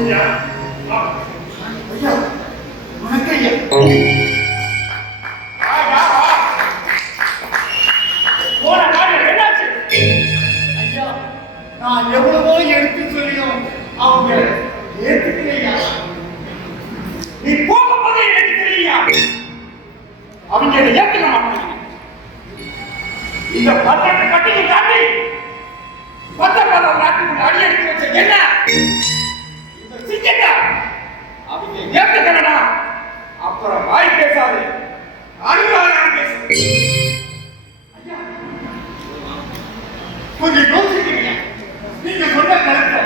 ஐயா ஐயா வணக்கம் ஐயா. போன காரியம் என்னாச்சு ஐயா? நான் எவ்வளவோ எடுத்து சொல்லியும் அவங்க ஏற்றுக்கலையா? நீ போகும்போதே எனக்கு தெரியலையா? அவங்க என்னை ஏற்றுக்க மாட்டாங்க. இந்த 18 கட்டியை தாண்டி 19 நாட்டுக்குள்ள அடி எடுத்து வச்ச என்ன இந்த சிங்கத்தை அவங்க ஏற்றுக்கலடா. அப்புறம் வாய் பேசாது, அறிவாளர் பேசு. ஐயா கொஞ்சம் யோசிக்கிறீங்க. நீங்க சொன்ன கருத்தை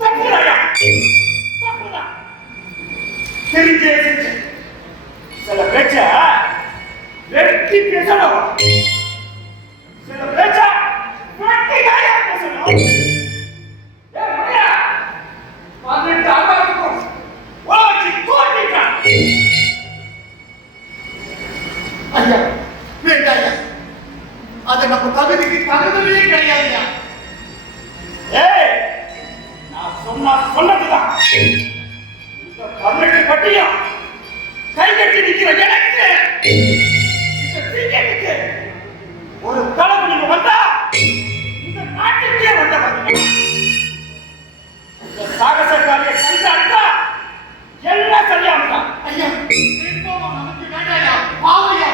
தப்புதாயா? தப்புதான். தெரிஞ்சே செஞ்சு சில பேச்ச வெட்டி பேசணும், சில பேச்ச வெட்டி தாயா பேசணும். 18 ஆண்டுக்கும் ஓடி தோண்டிட்டான். ஐயா வேண்டாம் ஐயா, அது நம்ம தகுதிக்கு தகுதியே கிடையாதுயா. ஏய் நான் சொன்னதுதான். இந்த 18 கட்டியும் கை கட்டி நிக்கிற எனக்கு இந்த சீக்கிரத்துக்கு ஒரு தளபதி வந்தா இந்த நாட்டுக்கே வந்த இந்த சாகசக்காரிய சந்தாட்டா எல்லாம் சரியானதா? ஐயா திருப்பவும் நமக்கு வேண்டாயா? பாவையா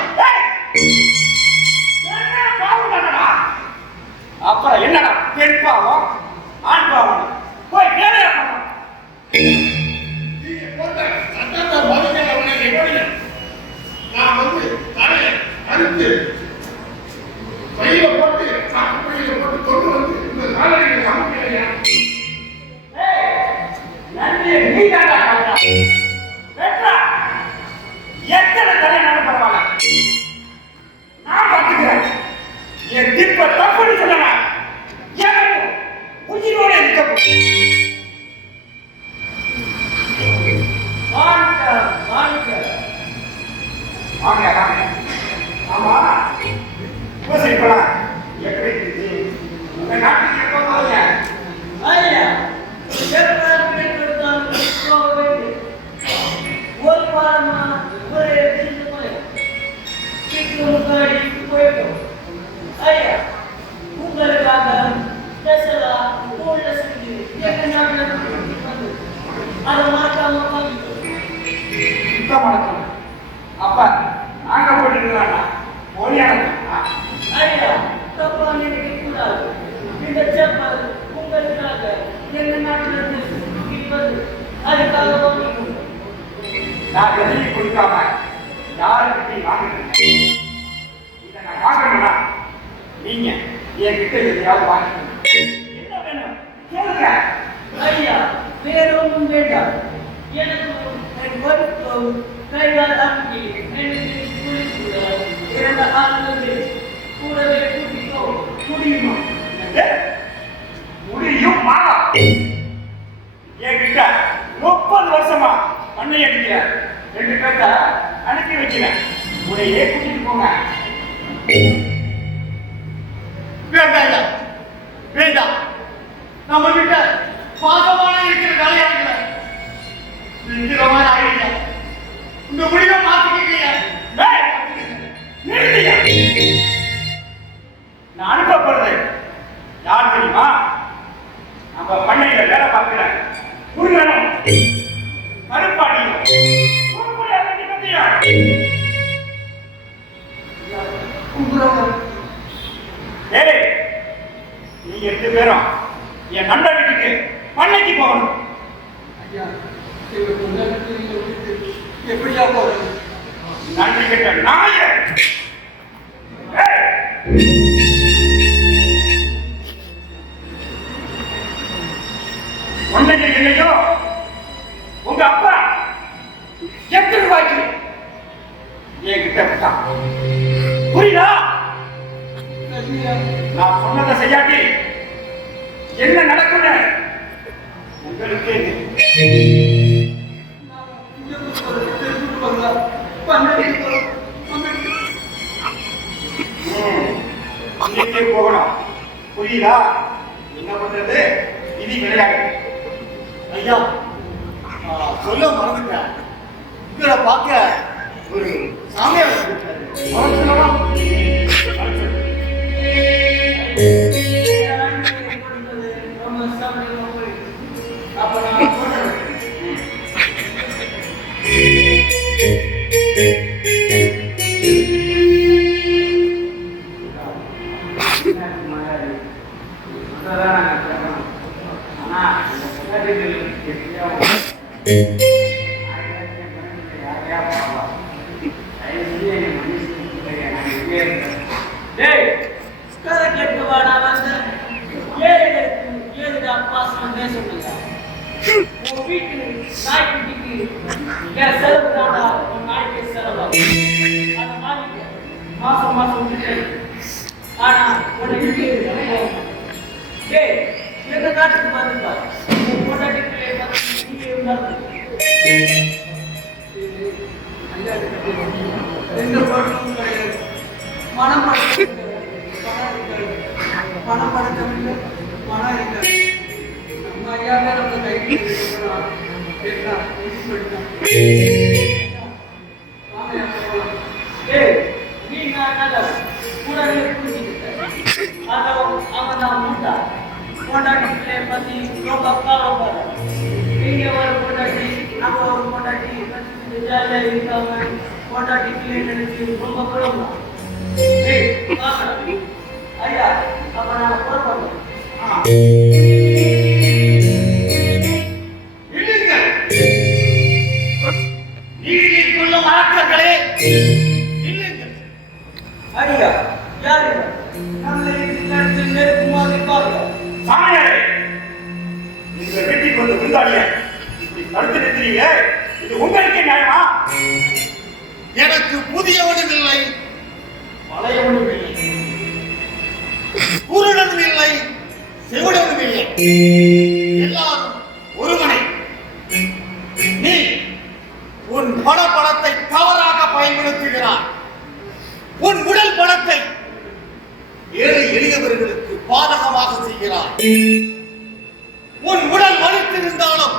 என்ன பாவம் தானடா? அப்புறம் என்னடா பெண் பாவம் ஆண் பாவம்? போய் நேரே பண்ணலாம். நான் வந்து தலைய அறுத்து பையில போட்டு பையில போட்டு கொண்டு வந்து இந்த காலையில சமைக்கிறையா? நன்றி நீ தாண்டா எத்தனை தலைநாடு பரவாயில்ல, நான் பார்த்துக்கிறேன். என் தீர்ப்பை தப்புன்னு சொல்லலாம். உயிரோட இருக்க ஆமா யோசிக்கலாம். எப்படி உங்க நாட்டுக்கு எப்ப போறீங்க? ஐயா ஒரு வாரமா ஒரே போயிட்டோம். ஐயா உங்களுக்காக ஸ்பெஷலா ஊர்ல செஞ்சு எங்க நாட்டுல அதை மறக்காம வணக்கம். அப்ப நாங்க போட்டுக்கலாம் ஐயா. தப்பா நினைக்க கூடாது. இந்த செப்பல் உங்களுக்காக எங்க நாட்டுல இருந்து இப்பது அதுக்காக நான் எழுதி கொடுக்காம யாருக்கிட்டையும் வாங்கிட்டேன். இதை நான் வாங்கணும்னா நீங்க என்கிட்ட எதையாவது வாங்கிக்கணும். என்ன வேணும் கேளுங்க ஐயா. வேற ஒன்றும் வேண்டாம். எனக்கு என் வருத்தம் கைகால் அங்கி இரண்டு ஆண்கள் கூடவே கூட்டிக்கோ முடியுமா? முடியுமா? என்கிட்ட 30 வருஷமா பண்ணை அடிக்கிற 2 பேர்த்த அனுப்பி வைக்கிறேன். உடையே கூட்டிட்டு போங்க. வேண்டாம் வேண்டாம். நம்ம கிட்ட பாசமான இருக்கிற வேலையாளர்களை இருக்கிற மாதிரி ஆகிடுங்க. இந்த முடிவை மாத்திக்கிறீங்க. நான் அனுப்பப்படுறது யார் தெரியுமா? நம்ம பண்ணையில வேலை பார்க்கிற முருகனும் கருப்பாடியும் நீங்க 2 பேரும் என் நண்பர் வீட்டுக்கு பண்ணைக்கு போகணும். ஐயா எப்படியா போறது? நன்றி கேட்ட நாய ஒன்றைக்கு இல்லையோ உங்க அப்பா 8 ரூபாய்க்கு என்கிட்ட விட்டான். புரியுதா? நான் சொன்னதை செய்யாட்டி என்ன நடக்குன்னு உங்களுக்கு போகணும். புரியுதா? என்ன பண்றது? விதி விளையாடு. ஐயா, சொல்ல மறந்துட்டேன். உங்களை பார்க்க ஒரு சாமியார் மாசம் மாசம் ஆனா எங்க நாட்டுக்கு வந்துருப்பா மனம் பணம் படுத்தவில்லை பணம் இருக்காது நம்ம ஐயாவே நம்ம கைக்கு பொண்டாட்டி பத்தி ரொம்ப கவலைப்படுற இங்க ஒரு பொண்டாட்டி நம்ம ஒரு பொண்டாட்டி ஜாலியா இருக்காம பொண்டாட்டி நினைச்சு ரொம்ப குழம்பும் ஐயா அப்ப நான் புறப்படுறோம் நீதிக்குள்ள வழக்கங்களே ஐயா யாரு நம்மளை நெருக்கமாக இருப்பாங்க சாமியாரே, இந்த வீட்டுக்கு வந்து விருந்தாளிய இப்படி தடுத்து நிறுத்துறீங்க, இது உங்களுக்கு நியாயமா? எனக்கு புதியவனும் இல்லை, பழையவனும் இல்லை, குருடனும் இல்லை, செவிடனும் இல்லை, எல்லாரும் ஒருவனை. நீ உன் பணத்தை தவறாக பயன்படுத்துகிறாய். உன் உடல் பணத்தை ஏழை எளியவர்களுக்கு பாதகமாக செய்கிறார். உன் உடல் வலுத்திருந்தாலும்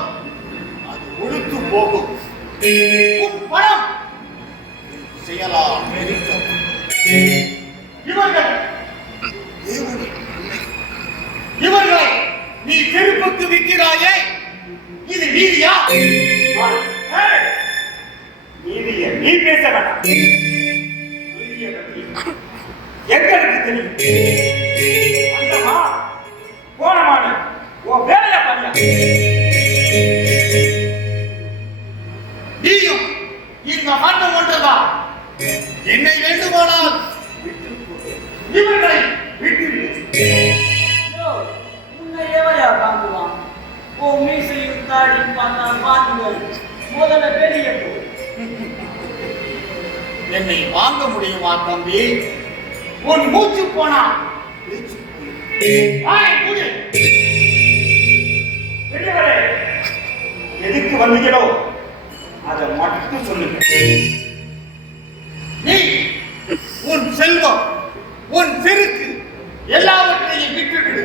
அது ஒழுத்து போகும். உன் பணம் செயலால் நெருக்கப்படும். இவர்கள் இவர்களை நீ செருப்புக்கு விற்கிறாயே, இது நீதியா? நீதியை நீ பேச வேண்டாம். எங்களுக்கு தெரியும். அந்தமா போனமான உன் வேலையா பண்ணியா? நீயும் இந்த மன்னம் ஒன்றுதான். என்னை வேண்டுமானால் இவர்களை விட்டு உன்னை எவையா வாங்குவான்? ஓ மீசையும் தாடியும் பார்த்தா வாங்குவான். முதல்ல வெளியே போ. என்னை வாங்க முடியுமா தம்பி? உன் மூச்சு போனா எதுக்கு வந்தீங்களோ அதை மட்டும் சொல்லுங்க. நீ உன் செல்வம், உன் செருக்கு எல்லாவற்றையும் விட்டுவிடு.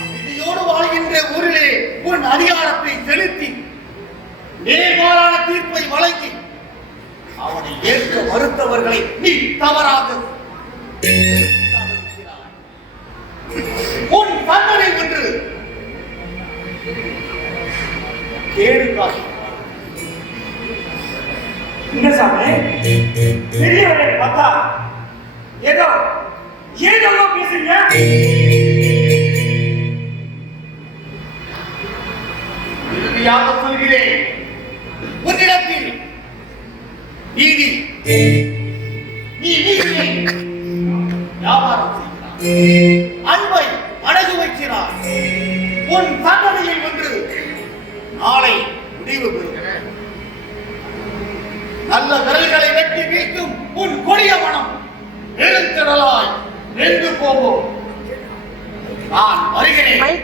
அமைதியோடு வாழ்கின்ற ஊரிலே உன் அதிகாரத்தை செலுத்தி நேர்மாறான தீர்ப்பை வழங்கி அவனை ஏற்க மறுத்தவர்களை நீ தவறாக உன் தண்டனை ஒன்று கேடு காட்டும். என்ன சாமி பெரியவரை பார்த்தா ஏதோ ஏதோ பேசுங்க. இறுதியாக சொல்கிறேன், உன்னிடத்தில் நீதி நீ நீதியை வியாபாரம் செய்கிறாய், அன்பை அடகு வைக்கிறாய். உன் தண்டனையை ஒன்று நாளை முடிவு பெறுகிறேன். நல்ல விரல்களை வெட்டி வீழ்த்தும் உன் கொடிய மனம் எழுத்திடலாய் வென்று போவோம். நான் வருகிறேன்.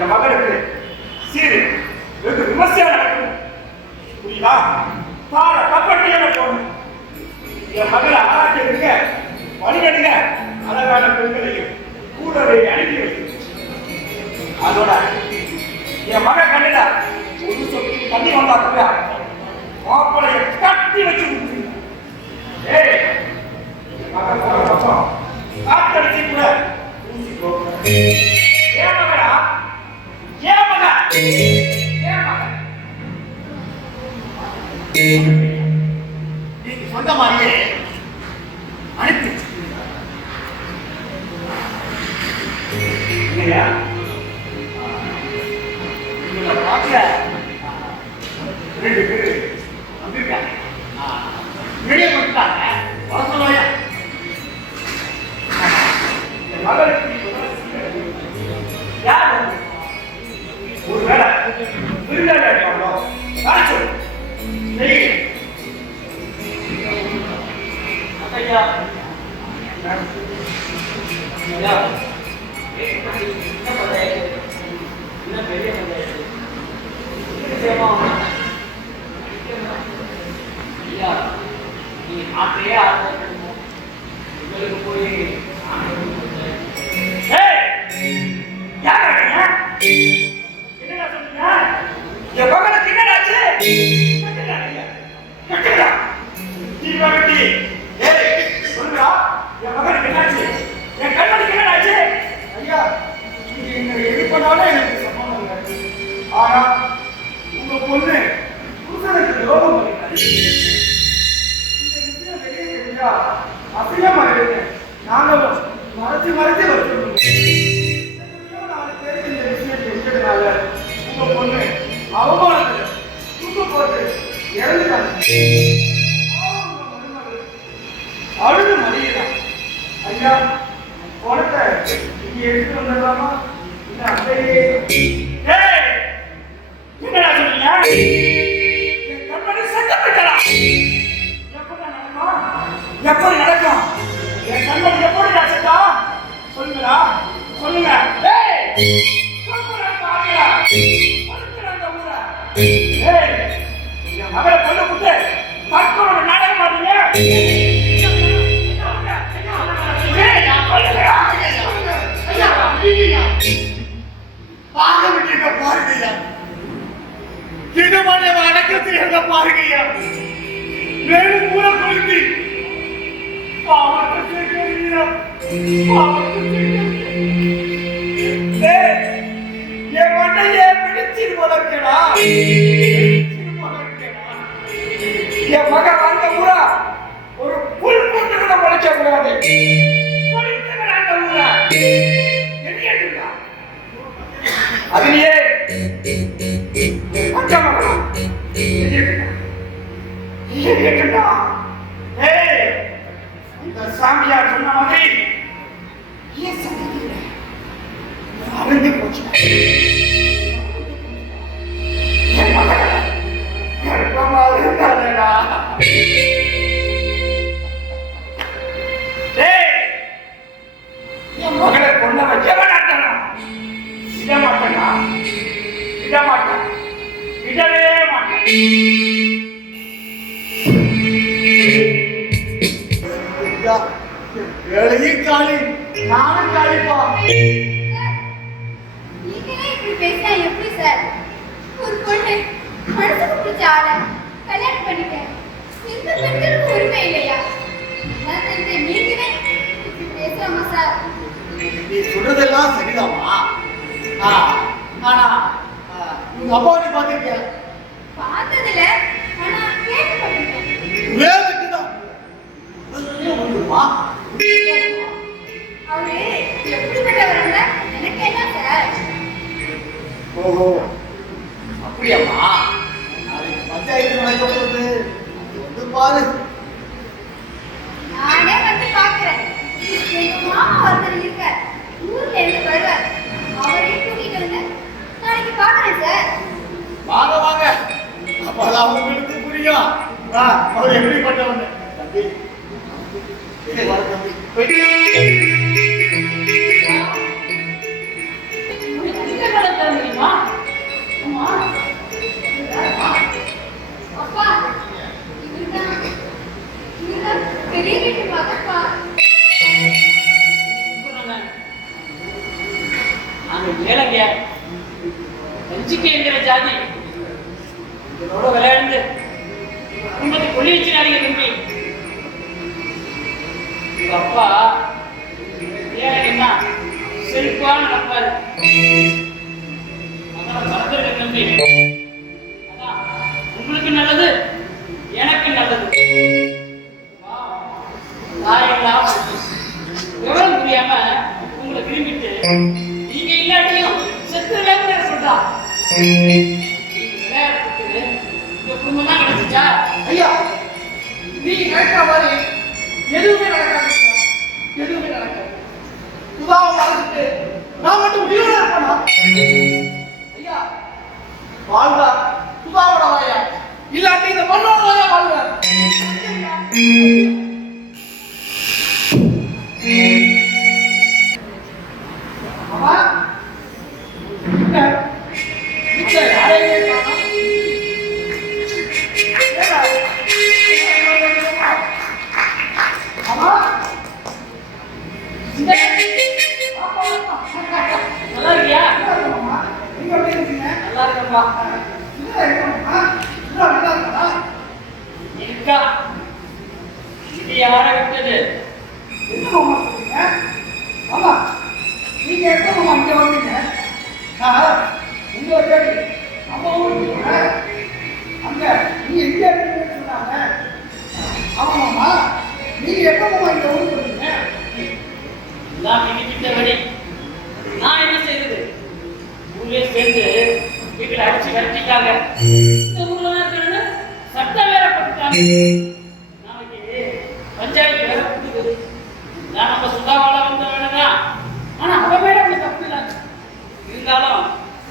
என் மகளுக்கு சீரு வெகு விமர்சையா நடக்கும். புரியுதா? தார கப்பட்டியான போன என் மகளை ஆராய்ச்சி எடுங்க, வழிநடுங்க, அழகான பெண்களையும் கூடவே அனுப்பி வைக்கும். அதோட என் மக கண்ணில ஒரு சொட்டு தண்ணி வந்தா கூட மாப்பிளைய கட்டி வச்சு விட்டுருங்க. ஏய், மகன் போற பக்கம் காத்தடிச்சு கூட ஊசி போக. ஏன் மகடா? ஏன் மகன்? ஏன் மகன்? நீங்க சொன்ன மாதிரியே அனுப்பி இல்லையா? உங்களை பார்க்க ரெண்டு பேரு வந்திருக்காங்க. வெளியே வந்துட்டாங்க. வர சொல்லுவாயா? என் மகளுக்கு யார் ஒரு வேலை விருந்தாளி இருக்காங்களோ நான் சொல்லு. சரி ஐயா ஐயா என்ன பஞ்சாயத்து? என்ன பெரிய பஞ்சாயத்து? நிச்சயமா ஐயா, நீ நாட்டையே ஆரம்பிக்கணும். உங்களுக்கு போய் ஏய், யார் இருக்கீங்க? என்னடா சொன்னீங்க? என் மகளுக்கு என்னடாச்சு? கட்டுடா நீங்க. கட்டுடா. தீபாவளி. ஏய், சொல்லுடா. என் மகளுக்கு என்னாச்சு? என் கண்மணிக்கு என்னடாச்சு? ஐயா, நீங்க என்ன எது பண்ணாலும் எனக்கு சம்மந்தம் இல்லை. ஆனா உங்க பொண்ணு புருஷனுக்கு துரோகம் பண்ணிட்டாரு. இந்த விஷயம் வெளியே தெரிஞ்சா அசிங்கமா இருக்கு. நாங்களும் மறைச்சு மறைச்சு வச்சிருக்கோம். 4 பேருக்கு இந்த விஷயம் தெரிஞ்சதுனால உங்க பொண்ணு அவமானத்துல தூக்கு போட்டு இறந்துட்டாங்க. பாவம் உங்க மருமகள் அழுது மடியலாம். ஐயா, பணத்தை நீங்க எடுத்து வந்துடலாமா? இல்ல அப்படியே ஏய், என்னடா சொன்னீங்க? என் கண்மணி சட்டப்பட்டடா. எப்படி நடக்கும்? எப்படி நடக்கும்? என் கண்மணி எப்படிடா செத்தா? சொல்லுங்கடா, சொல்லுங்க. ஏய், சொல்லுங்கடா பாருங்கடா. படுத்துடா இந்த ஊரை. ஏய், என் மகளை கொண்டு விட்டு தற்கொலை நாடகம் ஆடுறீங்க. பாக விட்டு பாருங்கய்யா. தினமனை அடக்கத்தில் பாருங்கய்யா. மேலும் ஊர கொளுத்தி பாவத்தை சேர்க்கிறீங்க. பாவத்தை சேர்க்கிறீங்க. ஏய், என் மண்டையை பிடிச்சிட்டு போதற்கடா. என் மகன் வந்த ஊரா ஒரு புல் போட்டு கூட முளைக்க கூடாது. பொழித்தவன் அந்த ஊரா எரியட்டுண்டா. அதுலயே அக்கா மகனா எரியட்டுண்டா. ஏய், இந்த சாமியார் சொன்ன மாதிரி ஏன் சந்ததியில அழிந்து போச்சு. என் மகன் கர்ப்பமா இருந்தாடா. ஏய், என் மகளை கொண்டு வைக்க மாட்டானா? விடமாட்டா, விடமாட்டான், விடவே மாட்டான். ஐயா, வேலையும் காலி, நானும் காலிப்பா. நீங்களே இப்படி பேசினா எப்படி சார்? ஒரு பொண்ணு மனசுக்கு பிடிச்ச ஆளை கல்யாணம் பண்ணிட்டேன். இந்த பெண்களுக்கு உரிமை இல்லையா? நான் தெரிஞ்ச நீங்களே இப்படி பேசலாமா சார்? நீ சொல்றதெல்லாம் சரிதாமா. ஆனா உங்க அப்பா நீ பாத்திருக்கியா? பார்த்ததில்ல, ஆனா கேள்விப்பட்டிருக்கேன். ஒரே வெட்டுதான். வந்துருமா? அவரு எப்படிப்பட்டவரங்க? எனக்கு என்ன சார்? ஓஹோ, அப்படியாம்மா? நாளைக்கு பஞ்சாயத்து நடக்க போகுது. வந்து பாரு. நானே வந்து பார்க்கிறேன். எங்க மாமா ஒருத்தர் இருக்க, ஊர்ல இருந்து வருவார். அவரையும் கூட்டிட்டு வந்து நாளைக்கு பார்க்கிறேன் சார். வாங்க வாங்க, அப்பதான் அவங்களுக்கு புரியும். அவர் எப்படிப்பட்டவங்க. தம்பி, இங்க வா தம்பி. அப்பா, இவர்தான் பெரிய வீட்டு மகப்பா. நாங்க ஏழைங்க, கஞ்சிக்கைங்கிற ஜாதி. இதோட விளையாண்டு குடும்பத்தை கொள்ளி வச்சுனாங்க தம்பி. உங்க அப்பா ஏழைங்கன்னா செழிப்பா நடப்பாரு. அதெல்லாம் மறந்துருக்க தம்பி. அதான் உங்களுக்கு நல்லது, எனக்கு நல்லது. தாயெல்லாம் விவரம் புரியாம உங்களை விரும்பிட்டு நீங்க இல்லாட்டியும் செத்துருவேன்னு சொல்றா. விளையாடுறதுக்கு இந்த குடும்பம் தான் கிடைச்சிச்சா? ஐயா, நீங்க கேட்கிற மாதிரி எதுவுமே நடக்காது. எதுவுமே நடக்காது. சுதாவை மறந்துட்டு நான் மட்டும் உயிரோட இருப்பேனா? ஐயா, வாழ்வா சுதாவோட வாயா, இல்லாட்டி இந்த மண்ணோட வாயா வாழ்வேன். அம்மா, யாரையுமே காணோம். அம்மா, நல்லா இருக்கியா? நீங்க எப்படி இருக்கீங்க? நல்லா இருக்கா? இருக்கா? இது யார விட்டது? ஆமா, நீங்க எப்ப இங்க வந்தீங்க? உங்களை தேடி நம்ம ஊருக்கு போனேன். அங்க நீங்க எங்க இருக்கீங்கன்னு சொன்னாங்க. ஆமாம்மா, நீங்க எப்ப இங்க ஊருக்கு வந்தீங்க? நான் விதிக்கிட்டபடி நான் என்ன செய்யறது? ஊர்லயே சேர்ந்து வீட்டுல அடிச்சு விரட்டிட்டாங்க. இந்த ஊர்ல தான் இருக்கணும்னு சட்டம் வேற போட்டுட்டாங்க. நாளைக்கு பஞ்சாயத்து வேற கொடுக்குது. நான் நம்ம சுதாவால வந்த வேணா, ஆனா அவ மேல ஒண்ணு தப்பு இல்லை. இருந்தாலும்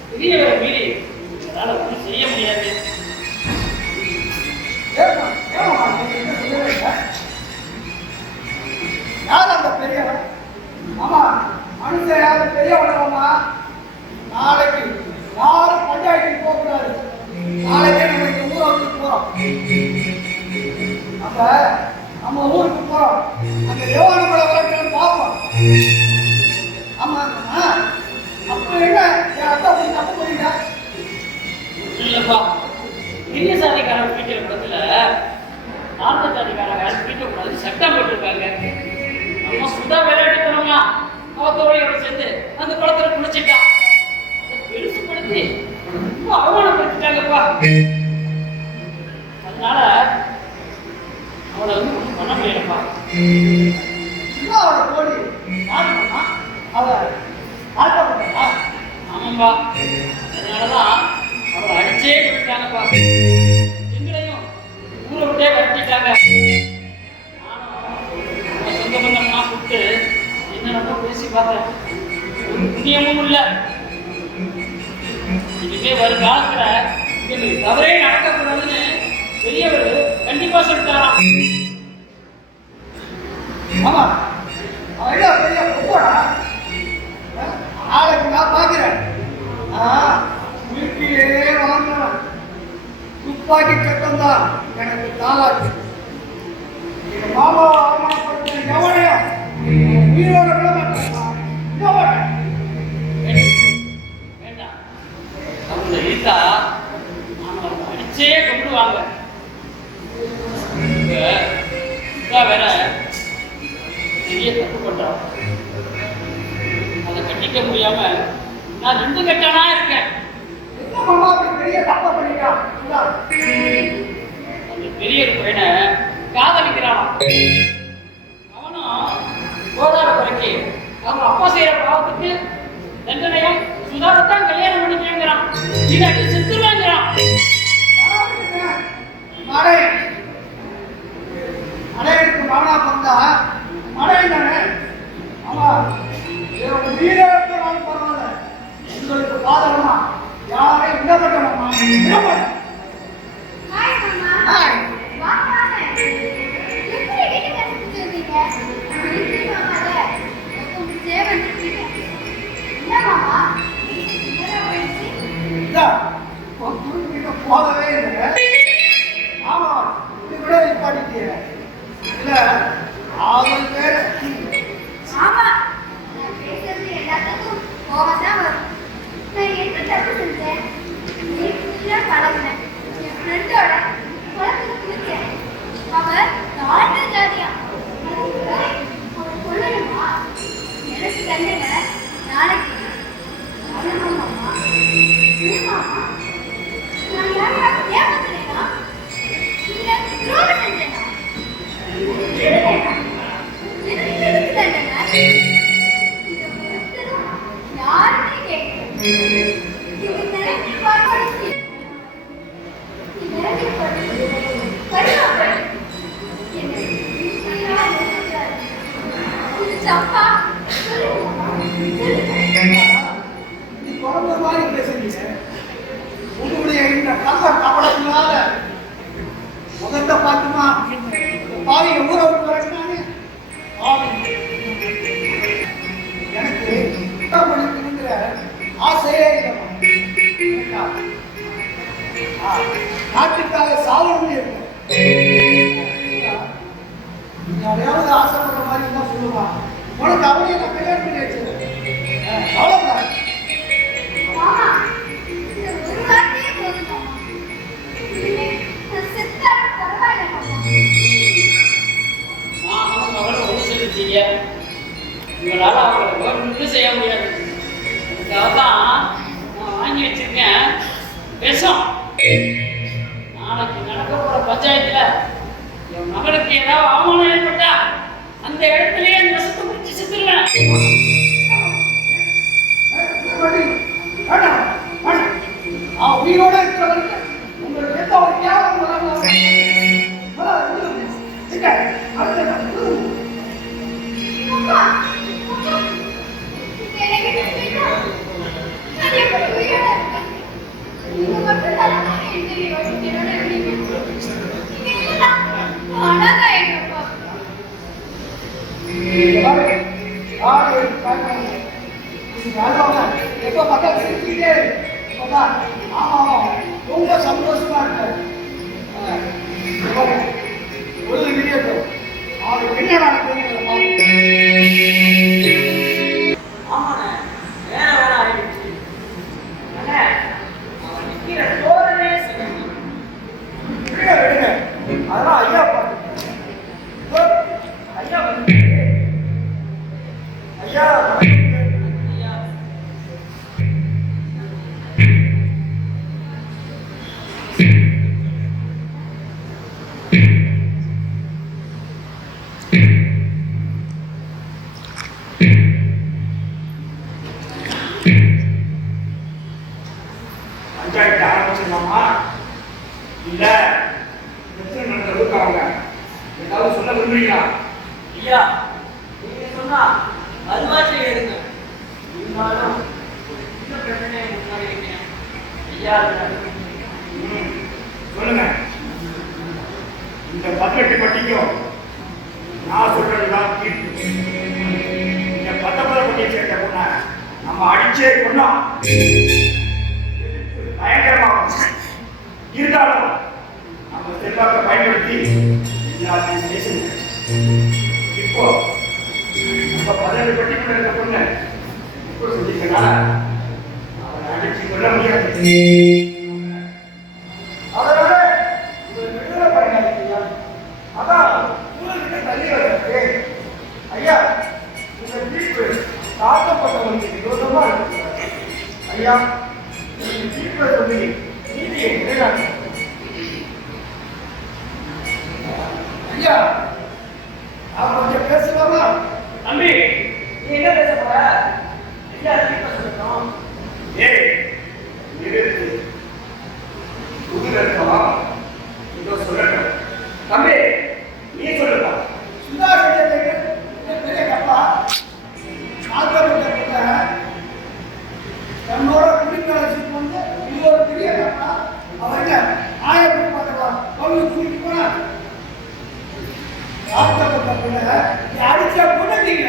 பெரியவரை மீறி என்னால ஒன்றும் செய்ய முடியாது. ஏம்மா, நீங்க என்ன சொல்லவே இல்லை? யார் அந்த பெரியவன்? ஆமா, மனுஷன் யாரு பெரியவனமா? நாளைக்கு யாரும் பஞ்சாயத்துக்கு போகக்கூடாது. நாளைக்கே நம்ம இந்த ஊரை விட்டு போறோம். அப்ப நம்ம ஊருக்கு போறோம். அங்க எவ்வளவு நம்மளை வளர்க்கணும்னு பார்ப்போம். ஆமா, அப்ப என்ன என் அத்தை அப்படி தப்பு பண்ணிட்டா? இல்லப்பா, பெரிய சாதிக்காரன் வீட்டுல இடத்துல நார்த்த சாதிக்காரங்க வீட்டுக்கு சட்டம் போட்டிருக்காங்க. நம்ம சுதா விளையாட்டுத்தனமா அவ தோழியோட சேர்ந்து அந்த குளத்துல குளிச்சுட்டா. அதை பெருசுப்படுத்தி ரொம்ப அவமானப்படுத்திட்டாங்கப்பா. அதனால அவளை வந்து ஒன்றும் பண்ண முடியலப்பா. அவளோட தோழி யாருமா? அவ ஆட்டப்பட்டா? ஆமாம்பா, அதனாலதான் அவளை அடிச்சே கொடுத்தாங்கப்பா. எங்களையும் ஊரை விட்டே விரட்டிட்டாங்க. சொந்த பந்தம்னா கூப்பிட்டு என்னென்ன பேசி பார்த்தேன். ஒரு புண்ணியமும் இல்லை. இனிமே வருங்காலத்துல எங்களுக்கு தவறே நடக்கக்கூடாதுன்னு பெரியவர் கண்டிப்பா சொல்லிட்டாராம். ஆமா, அவன் பெரிய பொப்படா. நாளைக்கு நான் பார்க்கிறேன். வீட்டிலே வாழ்ந்தவன் துப்பாக்கி கட்டம் தான் எனக்கு தாளாச்சு. எங்க மாமா அவமானப்படுத்த எவனையும் உயிரோட விட மாட்டேன். வேண்டாம், அவங்க இருந்தா நாம அடிச்சே கொண்டுவாங்க. வேற பெரிய தப்பு பண்றான். அதை கட்டிக்க முடியாம நான் ரெண்டு கட்டானா இருக்கேன். என்ன மாமா அப்படி பெரிய தப்பா பண்ணிட்டான்? அந்த பெரிய பையனை காதலிக்கிறான். அவனும் கோதார குறைக்கு அவங்க அப்பா செய்யற பாவத்துக்கு தண்டனையும் சுதாரத்தான் கல்யாணம் பண்ணிக்கிறான். இல்லாட்டி செத்துருவாங்கிறான். மழைக்கு மகனா பிறந்தா மழை தானே. ஆமா, வீரத்தை நான் பரவாயில்ல. உங்களுக்கு பாதகமா யாரையும் விடப்பட்ட மாமா விடப்பட்ட. ஹாய் மாமா. ஹாய். வா வாங்க. எப்படி வீட்டுக்கு அனுப்பிச்சு வந்தீங்க? வீட்டுக்கு மாமால கொஞ்சம் வந்துட்டீங்க. என்ன மாமா? என்ன போயிடுச்சு? இதா கிட்ட போகவே இல்லை. ஆமா, இது விட நிப்பாட்டிட்டீங்க. இல்ல நாட்டுக்காக சாவணும்னு இருக்கும். நீ அதையாவது ஆசைப்படுற மாதிரி இருந்தா சொல்லுவா. உனக்கு அவனையே நான் கல்யாணம் பண்ணி வச்சிருக்கேன். அவ்வளவுதான். மாமா, இந்த ஒரு வார்த்தையே போதும் மாமா. இனிமே நான் செத்தாலும் பரவாயில்லை மாமா. நானும் மகளும் ஒன்று செஞ்சுட்டீங்க. உங்களால அவங்களை ஒன்றும் செய்ய முடியாது. அதுக்காக தான் நான் வாங்கி வச்சிருக்கேன் விஷம். நாளைக்கு நடக்க போற பஞ்சாயத்துல என் மகளுக்கு ஏதாவது அவமானம் ஏற்பட்டா அந்த இடத்துலயே அந்த விஷத்தை குடிச்சு செத்துருவேன். அவன் உயிரோட இருக்கிற வரைக்கும் உங்களுக்கு எந்த ஒரு தியாகம் வராமல் மாமா, மாமா, என்னை விட்டு போயிட்டா நான் எப்படி உயிரோட இருப்பேன்? நீங்க மட்டும் தான் எனக்கு யோசிக்கிறோட இருக்கீங்க. நீங்க இல்லைன்னா அனாதை ஆயிடுவேன்ப்பா. எப்ப பார்த்தா சிரிச்சுக்கிட்டே ஆமா ரொம்ப சந்தோஷமா இருக்காரு. ஒரு வீடியோ அவருக்கு என்ன நடக்குதுங்கிறத ஆமாண்ணே, வேற வேற ஆயிடுச்சு. அண்ணே, அவன் நிக்கிற தோரணே சரியில்லை. விடுங்க அதெல்லாம் ஐயா பாருங்க. ஐயா வந்து ஐயா ஐயா, பஞ்சாயத்து ஆரம்பிச்சிடலாமா? இல்ல பிரச்சனை நடந்ததுக்கு அவங்க ஏதாவது சொல்ல விரும்புறீங்களா? ஐயா, நீங்க சொன்னா அருவாச்சை எடுங்க. இருந்தாலும் இந்த பிரச்சனையை முன்னாடி வைக்கிறேன். ஐயா, ம், சொல்லுங்க. இந்த 18 பட்டிக்கும் நான் சொல்றதுதான் தீர்ப்பு. இந்த 19 பட்டியை சேர்ந்த பொண்ண நம்ம அடிச்சே கொண்டோம். பயங்கரமா இருந்தாலும் நம்ம செல்வாக்கை பயன்படுத்தி எல்லாத்தையும் பேசுங்க. இப்போ நம்ம 17 பட்டிக்குள்ள இருக்க பொண்ணு இப்போ சொல்லிக்கனால அவனை அடிச்சு கொள்ள முடியாது. அதனால உங்களை விடுதலை பண்ணாதீங்க. அதான் ஊருக்கு தள்ளி வர்றது. ஐயா உங்க தீர்ப்பு தாக்கப்பட்டவங்களுக்கு விரோதமா இருக்கு. ஐயா நீங்க தீர்ப்பை சொல்லி நீதியை நிலைநாட்டு. ஐயா நான் கொஞ்சம் பேசலாமா? தம்பி, நீ என்ன பேச போற? ஐயா, தீர்ப்பை சொல்லட்டும். ஏய் நிறுத்து. புதுரத்தமா இதோ சொல்லட்டும். தம்பி நீ சொல்லுப்பா. சுதா செஞ்சதுக்கு பெரிய கப்பா தாக்கப்பட்ட தன்னோட குடிக்கலசிக்கு வந்து இது ஒரு பெரிய கப்பா. அவங்க ஆயப்பட்டு பார்க்கலாம் பல்லு கூட்டிட்டு போனா தாக்கப்பட்ட பிள்ளை அடிச்சா கொண்டுட்டீங்க.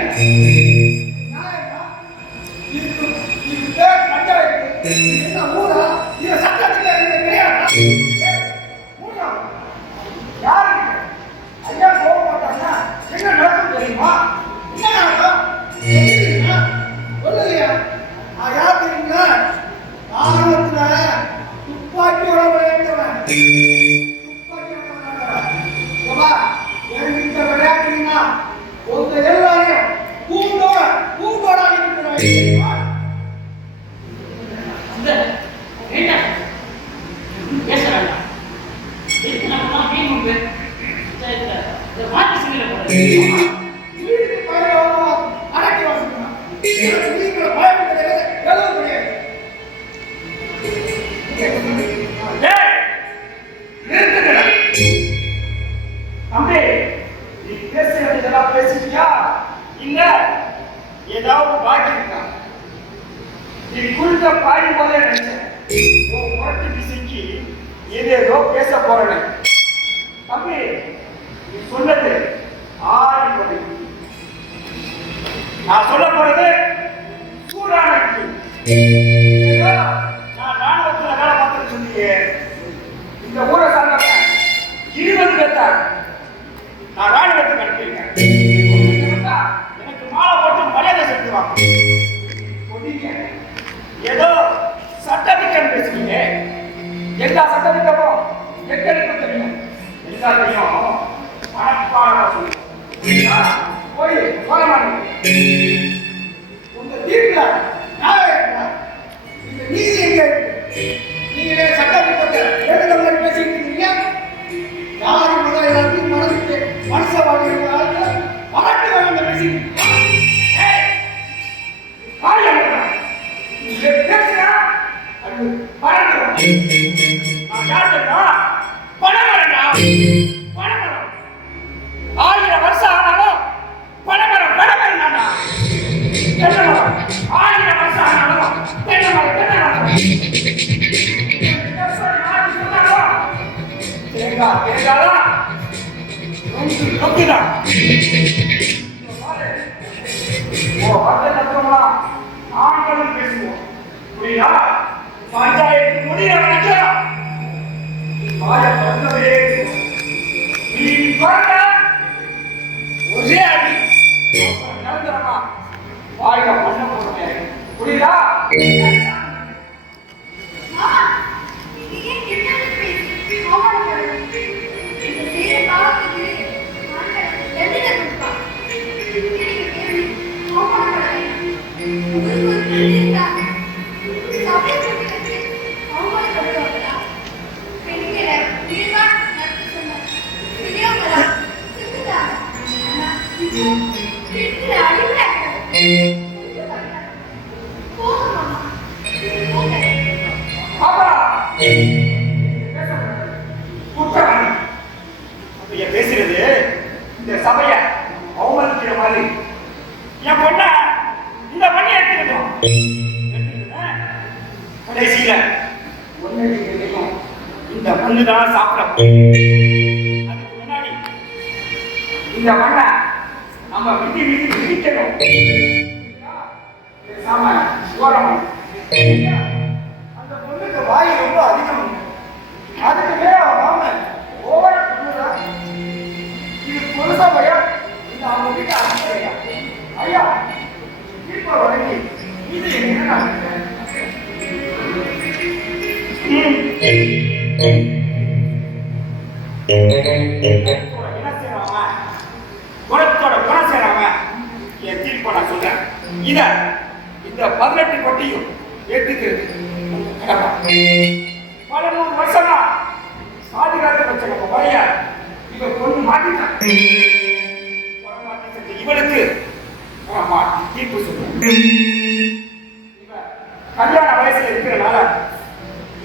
இதுக்கு இது பேர் பஞ்சாயத்து. என்ன ஊரா? இது சட்டத்துக்கு கிடையாது. ஊரா யாருக்கு ஐயா கோவப்பட்டாங்கன்னா என்ன நடக்கும் தெரியுமா? என்ன நடக்கும் தெரியுமா? சொல்லுங்க. நான் யார் தெரியுங்களா? ஆரம்பத்துல துப்பாக்கியோட விளையாடுவேன். என்கிட்ட விளையாடுறீங்கன்னா உங்க எல்லாரையும் பூண்டோட அடிக்கிறேன். அந்த என்ன பேச வேண்டாம். நம்ம மீன் உண்டு. இந்த மாட்டு சிங்கில போறது. வீட்டுக்கு பயணம் அடக்கி வாசிக்கணும். நீங்க பயணம் கிடையாது எதுவும் கிடையாது. ஏய் நிறுத்துங்கடா. தம்பி நீ பேச வேண்டியதெல்லாம் பேசிட்டியா? இல்ல ஏதாவது பாக்கி இருக்கா? நீ குளித்த பாயும் போதே நினைச்சேன் உன் முரட்டு சிக்கி ஏதேதோ பேச போறேன். தம்பி நீ சொன்னது ஆடி போது. நான் சொல்ல போறது சூடான ஏதோ நான் ராணுவத்துல வேலை பார்த்தேன்னு சொன்னீங்க. இந்த ஊரை சார்ந்த 20 பேர்த்த நான் ராணுவத்துக்கு அனுப்பியிருக்கேன். எனக்கு மாலை போட்டு மரியாதை செலுத்துவாங்க. ஏதோ சட்டத்திட்டம் பேசுறீங்க. எல்லா சட்டத்திட்டமும் எங்களுக்கு தெரியும். எல்லாத்தையும் மனப்பாடமா சொல்லுங்க. போய் உங்க தீர்ப்புல இந்த நீதி எங்க இருக்கு? நீங்களே சட்டத்திட்டத்தை எழுத மாதிரி பேசிட்டு இருக்கீங்க. யாரு எல்லாத்தையும் மனதுக்கு மனுஷ வாழ்க்கை மகட்டு வேணும் பேசிட்டு ஆயிரம் வருஷம் ஆனாலும் பணமரம் பணமரம் 1000 வருஷம் ஆனாலும் தேங்காய் தேங்காய் நொக்கிதான் ஆண்களும் பேசுவோம். புரியுதா? பஞ்சாயத்து முடிய வரைக்கும் ஒரே அடி நிரந்தரமா வாயில பண்ண போறீங்க. புரியுதா? பேசுறது இந்த சபைய அவமதிக்கிற மாதிரி என் பொண்ண இந்த பண்ணி எடுத்துக்கிட்டோம். கடைசியில இந்த பொண்ணு தான் சாப்பிடும். அதுக்கு முன்னாடி இந்த மண்ணை நம்ம விதி விதி விதிக்கணும். அந்த பொண்ணுக்கு வாய் ரொம்ப அதிகம். அதுக்குமே அவன் மாமன் ஓவர பொண்ணுதா. இது புதுசா பையா இந்த அவங்க வீட்டு ஐயா ஐயா இப்போ வழங்கி இது என்ன குணத்தோட குணம் செய்யறவன் என் தீர்ப்பை நான் சொல்றேன். இந்த 18 கொட்டியும் ஏற்றுக்கிறது பல 100 வருஷமா பாதுகாத்து வச்ச நம்ம முறைய இவ கொண்டு மாட்டிட்டான். இவளுக்கு தீர்ப்பு சொல்றேன். இவன் கல்யாண வயசுல இருக்கிறனால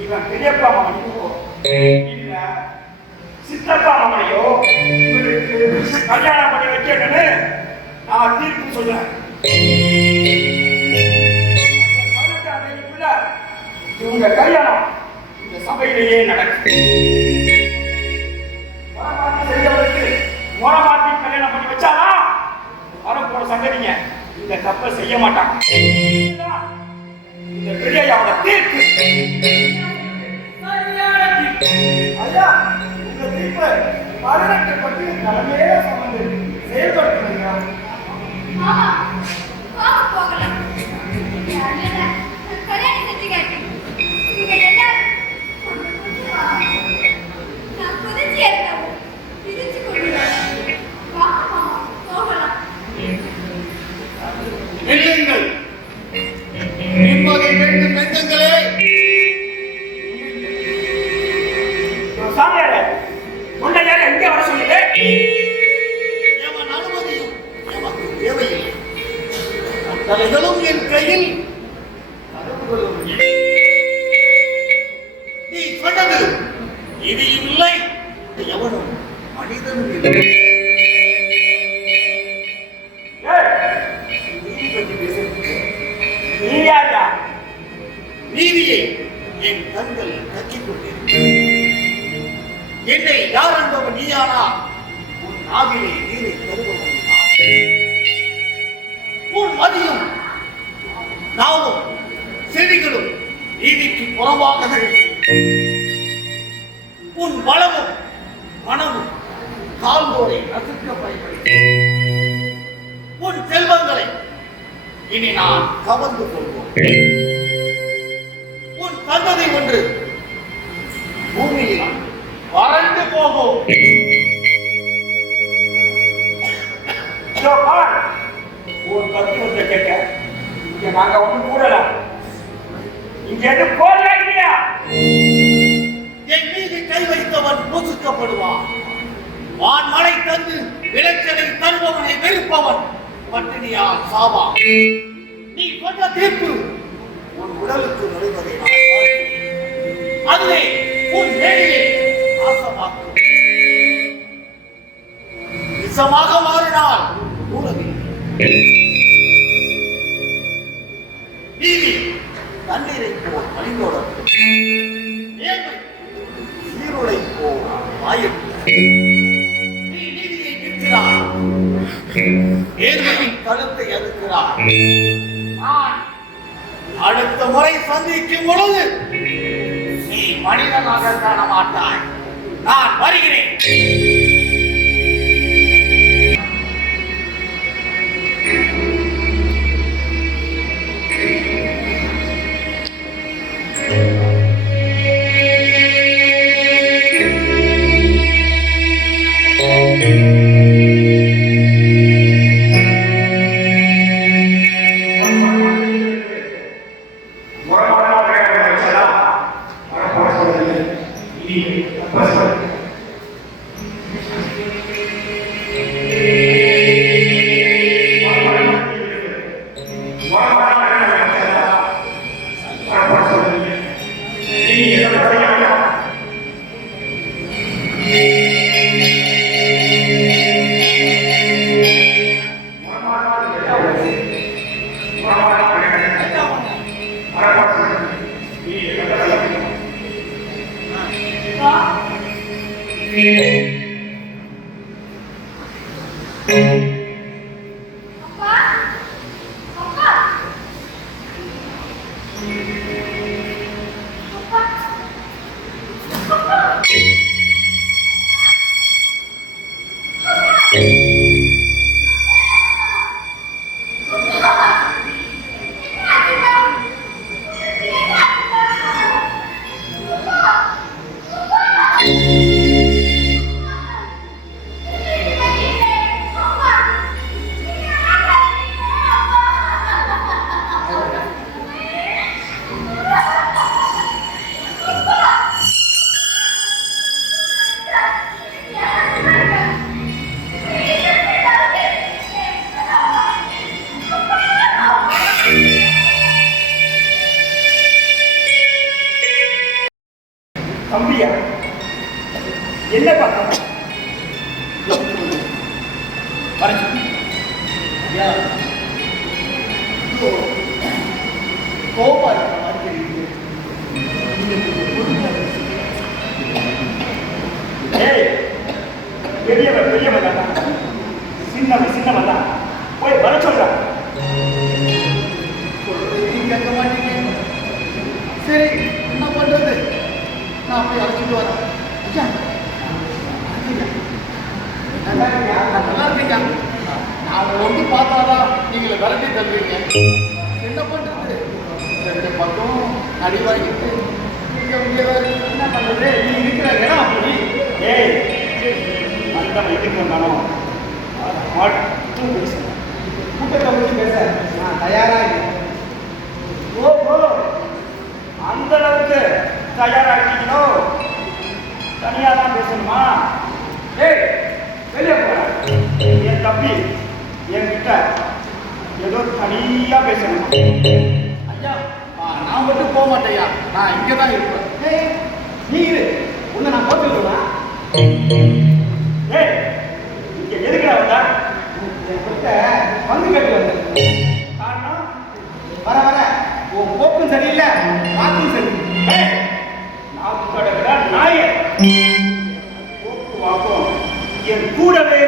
இவன் பெரியப்பா மகனையோ இல்ல சித்தப்பா மகனையோ இவளுக்கு கல்யாணம் பண்ணி வைக்கணும்னு நான் தீர்ப்பு சொல்றேன். இவங்க கல்யாணம் இந்த சபையிலேயே நடக்கும். மோரமாத்தி கல்யாணம் பண்ணி வச்சாரா வரப்போற சங்கதிங்க இந்த தப்பை செய்ய மாட்டாங்க. இந்த பெரியாவோட தீர்ப்பு. ஐயா உங்க தீர்ப்பு 18 பற்றி தலைமையில சமந்து செயல்படுத்துறீங்க. போகலாம். கல்யாணம் செஞ்சு கேட்டேன். நான் குதிச்சு ஏற்கவும் பிரிச்சு கொள்கிறேன். நில்லுங்கள். நிம்மதி வேண்டும் நெஞ்சங்களே. சாமியாரே உன்னை யார் எங்கே வர சொல்லுங்க? எவன் அனுமதியும் எமக்கு தேவையில்லை. தலைகளும் என் கையில், கதவுகளும் நீ சொன்னது இனியும் இல்லை. எவனும் மனிதனும் இல்லை. நீதி பற்றி பேசுகிறேன். நீ யாரா? நீதியை என் கண்கள் கக்கிக் கொண்டிருக்கிறேன். என்னை யார் என்பவன் நீயானா உன் நாவிலே நீரை தருபவன் உன் மதியும் நாவும் செடிகளும் நீதிக்கு புறமாக வளமும் பணமும் கால்தோரை நசுக்க பயன்படுத்தி உன் செல்வங்களை இனி நான் கவர்ந்து கொள்வோம். உன் சந்ததி ஒன்று பூமியில் வறண்டு போகும். ஒரு தத்துவத்தை கேட்க இங்க நாங்க ஒண்ணு கூடல. இங்க எது போடல இல்லையா? என் மீது கை வைத்தவன் பொசுக்கப்படுவான். வான்மழை தந்து விளைச்சலை தருபவனை வெறுப்பவன் பட்டினியால் சாவான். நீ சொன்ன தீர்ப்பு உன் உடலுக்கு நுழைவதை நான் பார்க்கிறேன். அதுவே உன் மேலே நாசமாக்கும். விஷமாக மாறினால் தூரமே நீதி தண்ணீரை போல் மனிதோடு நேர்மை நீருளை போல் ஆயும். நீ நீதியை நிற்கிறாய், நேர்மையின் கருத்தை அறுக்கிறாய். நான் அடுத்த முறை சந்திக்கும் பொழுது நீ மனிதனாக காண மாட்டாய். நான் வருகிறேன். தம்பியா என்ன பார்க்க பெரியவன் பெரியவன் தான், சின்னவன் சின்னவன் தான். போய் வர சொல்ற. கேட்க மாட்டீங்க. சரி, என்ன பண்றது? நான் போய் அழைச்சிட்டு வரேன். ஐயா, நல்லா இருக்கீங்க. நான் ஒன்று பார்த்தாதான் நீங்களை விரட்டி தருவீங்க. என்ன பண்றது? ரெண்டு பக்கம் அடி வாங்கிட்டு என்ன பண்றது? நீ இருக்கிற இடம் அப்படி. ஏய், அந்த வீட்டுக்கு வந்தானோ மட்டும் பேச கூட்டத்தை பற்றி பேச நான் தயாரா இருக்கேன். ஓஹோ, அந்த அளவுக்கு தயாராகிட்டீங்களோ? தனியா தான் பேசணுமா? ஏய், வெளியே போற. என் தம்பி என்கிட்ட ஏதோ தனியா பேசணும். ஐயா, நான் மட்டும் போக மாட்டேயா. நான் இங்கே தான் இருப்பேன். ஏய், நீ இரு. உன்னை நான் போட்டுருவா. ஏய், இங்க எதுக்குடா வந்தா? என்கிட்ட வந்து கேட்டு வந்தேன். காரணம் வர வர உன் போக்கும் சரியில்லை, வாக்கும் சரி. ஏய், நான் தொடங்குற நாய போக்கு வாக்கும் என் கூடவே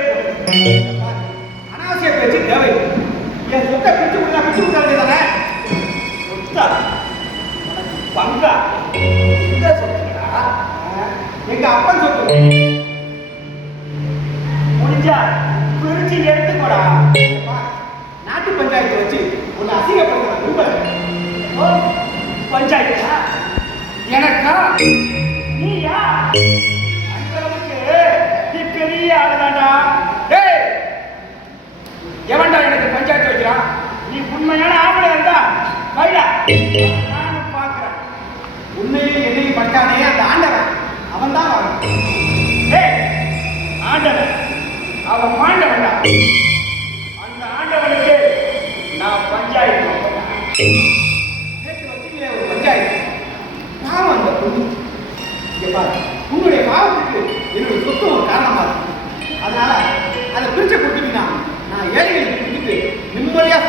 அனாவசிய பேச்சு தேவை. என் சொத்தை பிடிச்சு விட பிடிச்சு விட வேண்டியதானே? சொத்தா பங்கா இந்த சொத்துடா எங்க அப்பன் சொத்து. முடிஞ்சா பிரிச்சு எடுத்துக்கோடா. நாட்டு பஞ்சாயத்து வச்சு உன்னை அசிங்கப்படுத்த விரும்பல. பஞ்சாயத்தா எனக்கா? நீயா? அந்த அளவுக்கு நீ பெரிய ஆளுதாண்டா. டேய், எவன்டா எனக்கு பஞ்சாயத்து வைக்கிறான்? நீ உண்மையான ஆம்பளை இருந்தா கைடா, நானும் பார்க்கிறேன். உண்மையை என்னையும் பட்டானே அந்த ஆண்டவன், அவன் தான் வரணும். டேய், ஆண்டவன் அவன் மாண்டவன்டா. அந்த ஆண்டவனுக்கு நான் பஞ்சாயத்து நேற்று வச்சுக்கல ஒரு பஞ்சாயத்து. பாவம் அந்த பொண்ணு. இங்க பாரு, உன்னுடைய பாவத்துக்கு என்னுடைய சொத்து ஒரு காரணமா இருக்கு. அதனால அதை பிரிச்ச கொடுத்துட்டீங்கன்னா நான் ஏழைகளுக்கு கொடுத்துட்டு நிம்மதியா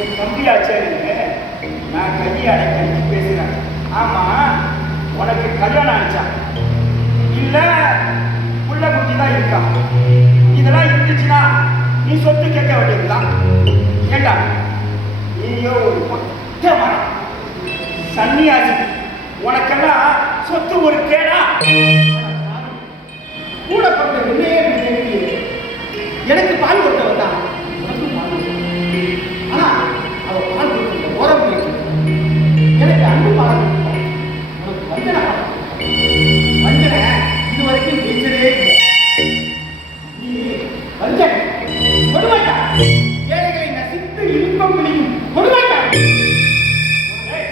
என் தம்பியா சரிங்க. நான் கையை அடைக்க பேசுறேன். ஆமா, உனக்கு கல்யாணம் ஆயிடுச்சா இல்ல புள்ள குட்டி தான் இருக்கா? இதெல்லாம் இருந்துச்சுன்னா நீ சொத்து கேட்க வேண்டியதுதான். ஏண்டா நீயோ ஒரு மரம் சன்னியாசி, உனக்கெல்லாம் சொத்து ஒரு கேடா? கூட பிறந்த என்னையே எனக்கு பால் கொடுத்தவன் தான். உனக்கும் பால் கொடுத்த. ஆனா அவ பால் கொடுத்த ஓரம் போயிடுச்சு. எனக்கு அன்பு பால் கொடுத்தான். உனக்கு வஞ்சனை வஞ்சனை இது வரைக்கும் ஜெயிச்சதே இல்லை. நீ வஞ்சனை கொடுமாட்டா. ஏழைகளை நசித்து இன்பம் விழியும் கொடுமாட்டா.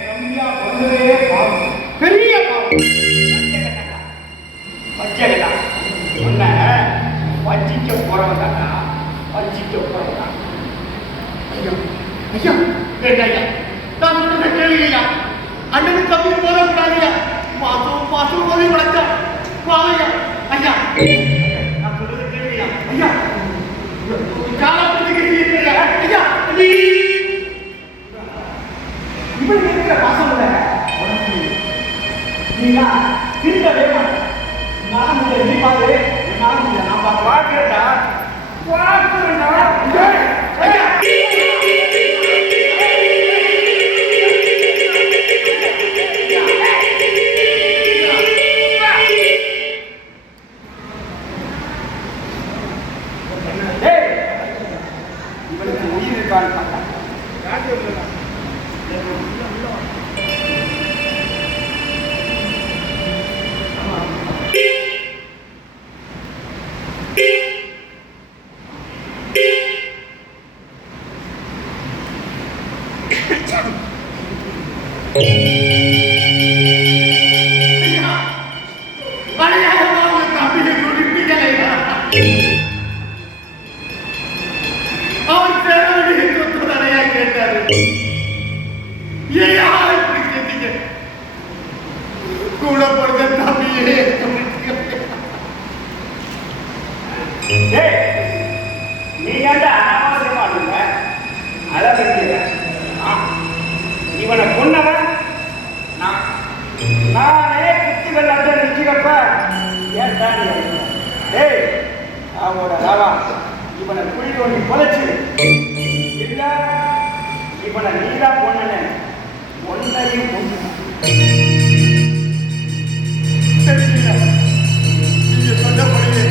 கம்மியா வந்ததே பாவம், பெரிய பாவம். வஞ்சகடா உன்னை வஞ்சிக்க போறவன்டா, வஞ்சிக்க போறவன். ஐயா ஐயா கேட்டையா, நான் சொல்றதை கேளுங்கய்யா. அண்ணனுக்கு தம்பி போறக்கூடாதுயா. மாசம் மாசம் உதவி வணக்கம் வாங்கய்யா. ஐயா நான் சொல்றதை கேளுங்கய்யா. ஐயா காலத்துக்கு ஐயா இவனுக்கு இருக்கிற பாசம் இல்ல நீங்க திருத்தவே மாட்டேன். நான் நீ பாரு, நான் பார்க்கிறேன்டா பார்க்கிறேன்டா. இவனுக்கு உயிர் இருக்கான்னு பார்த்தா இவனை கொன்னவன் நானே குத்தி வெள்ளாட்ட நிற்கிறப்ப ஏன் தாண்டி ஏய் அவனோட ராவா இவனை குழி தோண்டி பொழைச்சு இல்ல இவனை நீதான் பொண்ணு ஒன்னையும் பொண்ணு நீங்க சொன்னபடியே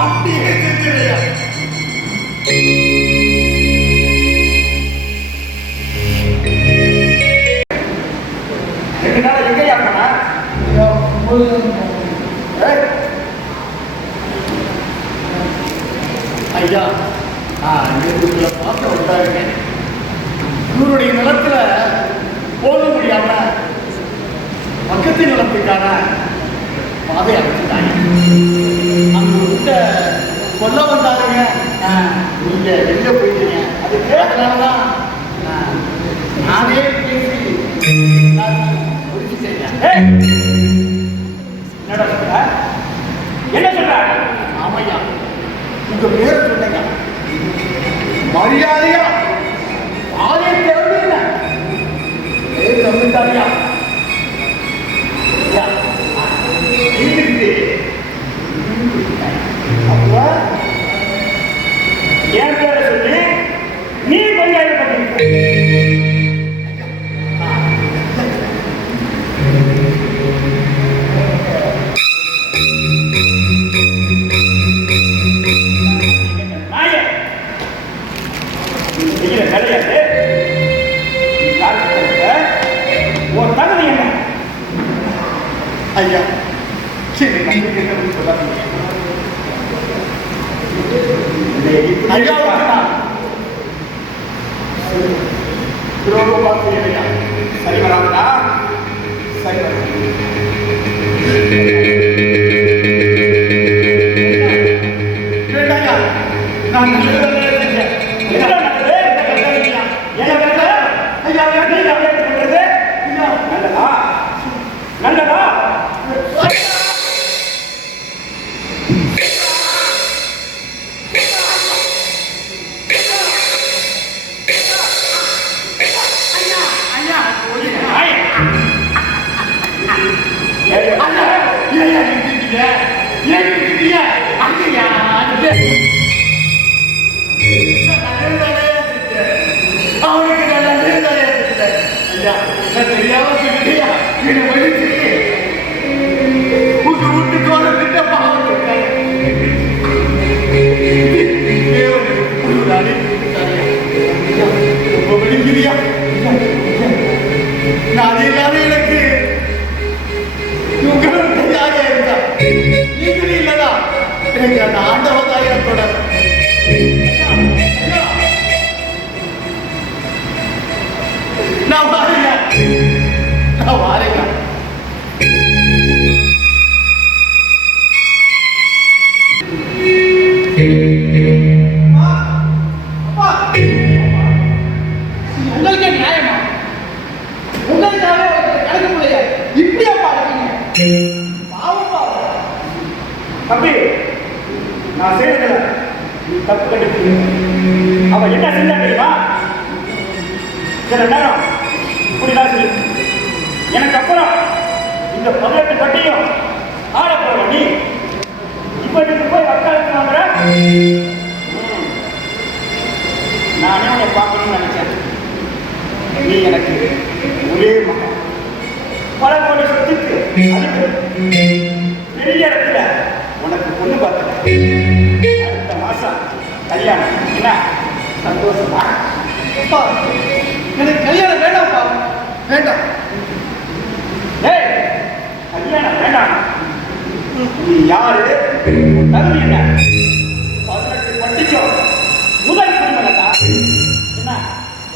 அப்படியே செஞ்சிருக்கேன். ஐயா எங்களுக்குள்ள பார்க்க வந்தாருங்க. இவருடைய நிலத்துல போக முடியாம பக்கத்து நிலத்துக்கான பாதை அமைச்சுட்டாங்க. அங்க விட்ட சொல்ல வந்தாருங்க. நீங்க எங்க போயிட்டீங்க? அது கேட்டதுனாலதான் நானே பேசி முடிச்சு செய்யறேன். என்னடா சொல்ற? என்ன சொல்ற? ஆமையா உங்க பேர் சொல்லுங்க. மரியாதையா ஆலய தேவையில்ல பேர் தமிழ்தாரியா அப்ப என் பேரை சொல்லி நீ பஞ்சாயத்து பண்ணி ஐயா என்னை நம்பிக்கை சொல்லாதீங்க. ஐயாவுக்கு நான் துரோகமா செய்யலையா? சரி வராதா? சரி வராது. வேண்டாயா, நான் நல்லதல்ல செஞ்சேன். என்ன நடந்தது? என்ன கண்டறியா? என்ன கண்டது? ஐயா என்ன கண்டது? ஐயா நல்லதா? நல்லதா? நான் எல்லாரும் எனக்கு எனக்கு அந்த ஆண்டவதாயத்தோட நான் வாரேங்க. உங்களுக்கே நியாயமா? உங்களுக்காக கணக்கு பிள்ளைய இப்படியா பாருங்க? பாவப்பா தம்பி, நான் செய்யறதில்ல, நீ தப்பு கண்டுபிடி. அவன் என்ன செஞ்சா தெரியுமா? சில நேரம் இப்படிதான் சொல்லு. எனக்கு அப்புறம் இந்த 18 பட்டியும் ஆட போற நீ இப்ப நீங்க போய் வக்காலத்து வாங்குற. நானே உன்னை பார்க்கணும்னு நினைச்சேன். நீ எனக்கு ஒரே மகன், பல கோடி சொத்துக்கு அதுக்கு பெரிய இடத்துல உனக்கு பொண்ணு பார்த்தேன். அடுத்த மாசம் கல்யாணம். என்ன சந்தோஷமா? அப்பா எனக்கு கல்யாணம் வேண்டாம்ப்பா. வேண்டாம். ஏய், கல்யாணம் வேண்டாம். நீ யாரு? தகுதி என்ன? 18 பட்டிக்கும் முதல் குடிமகனா?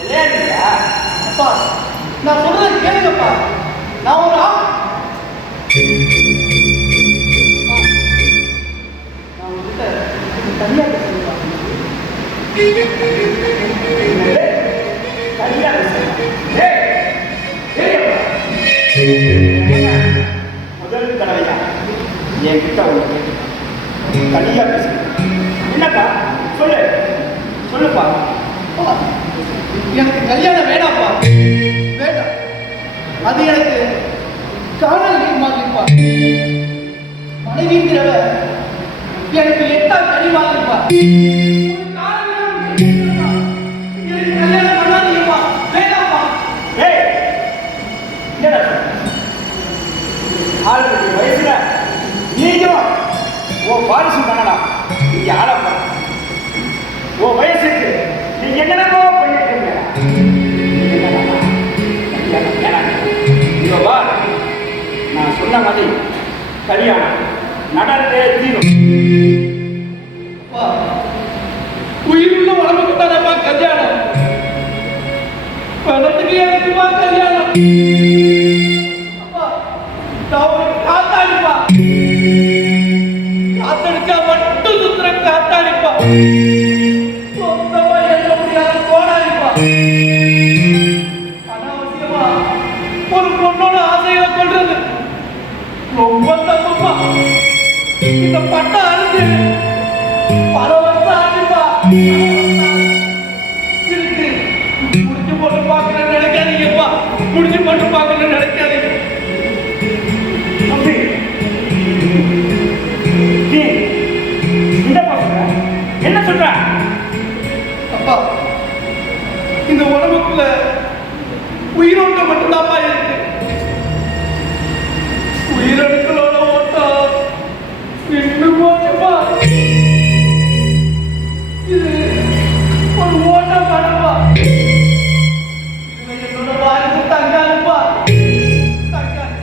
என்ன இல்லையா? அப்பா நான் சொல்றதை கேளுங்கப்பா. நான் ஒரு நான் உங்ககிட்ட தனியா பேசுறேன். முதல் தடவையா என்கிட்ட உனக்கு தனியா பேச என்னப்பா? சொல்லுப்பா. அப்பா, எனக்கு கல்யாணம் வேணாம்ப்பா. வேண்டாம். அது எனக்கு காணல் நீர்மாதிரிப்பா. மனைவிங்கிறவ எனக்கு எட்டா கனிவாதிருப்பா. எனக்கு கல்யாணம் பண்ணாதீங்கப்பா. வேண்டாம்ப்பா. ஏய், என்னடா ஆளுடைய வயசுல நீயும் உன் வாரிசு பண்ணலாம். நீங்க ஆளப்பா உன் வயசுக்கு நீ என்னென்னமோ பண்ணிட்டு இருந்த. வா, நான் சொன்ன மாதிரி கல்யாணம் நடந்தே தீரும். அப்பா, உயிருள்ள உடம்புக்கு தானப்பா கல்யாணம். பணத்துக்கு எனக்குமா கல்யாணம்? அப்பா, நான் ஒரு காத்தாடிப்பா. காத்தடிச்சா மட்டும் சுத்துற காத்தாடிப்பா. சொந்தமா எழுத முடியாத கோடாடிப்பா. அனாவசியமா ஒரு பொண்ணோட ஆசைகளை கொள்றது ரொம்ப தப்புப்பா. இந்த பட்டை அறுத்து பல வருஷம் ஆச்சுப்பா. இருக்கு முடிச்சு போட்டு பார்க்கணும்னு நினைக்காதீங்கப்பா. முடிச்சு போட்டு பார்க்கணும்னு நினைக்காதீங்க. தம்பி, நீ என்னப்பா சொல்ற? என்ன சொல்ற? அப்பா, இந்த உடம்புக்குள்ள உயிரோட்டம் மட்டும்தான்ப்பா இருக்கு. உயிரணுக்களோட ஓட்டம் நின்று போச்சுப்பா. இது ஒரு ஓட்டம் படப்பா. இதுல என்னோட வாரிசு தங்காதுப்பா. தங்காது.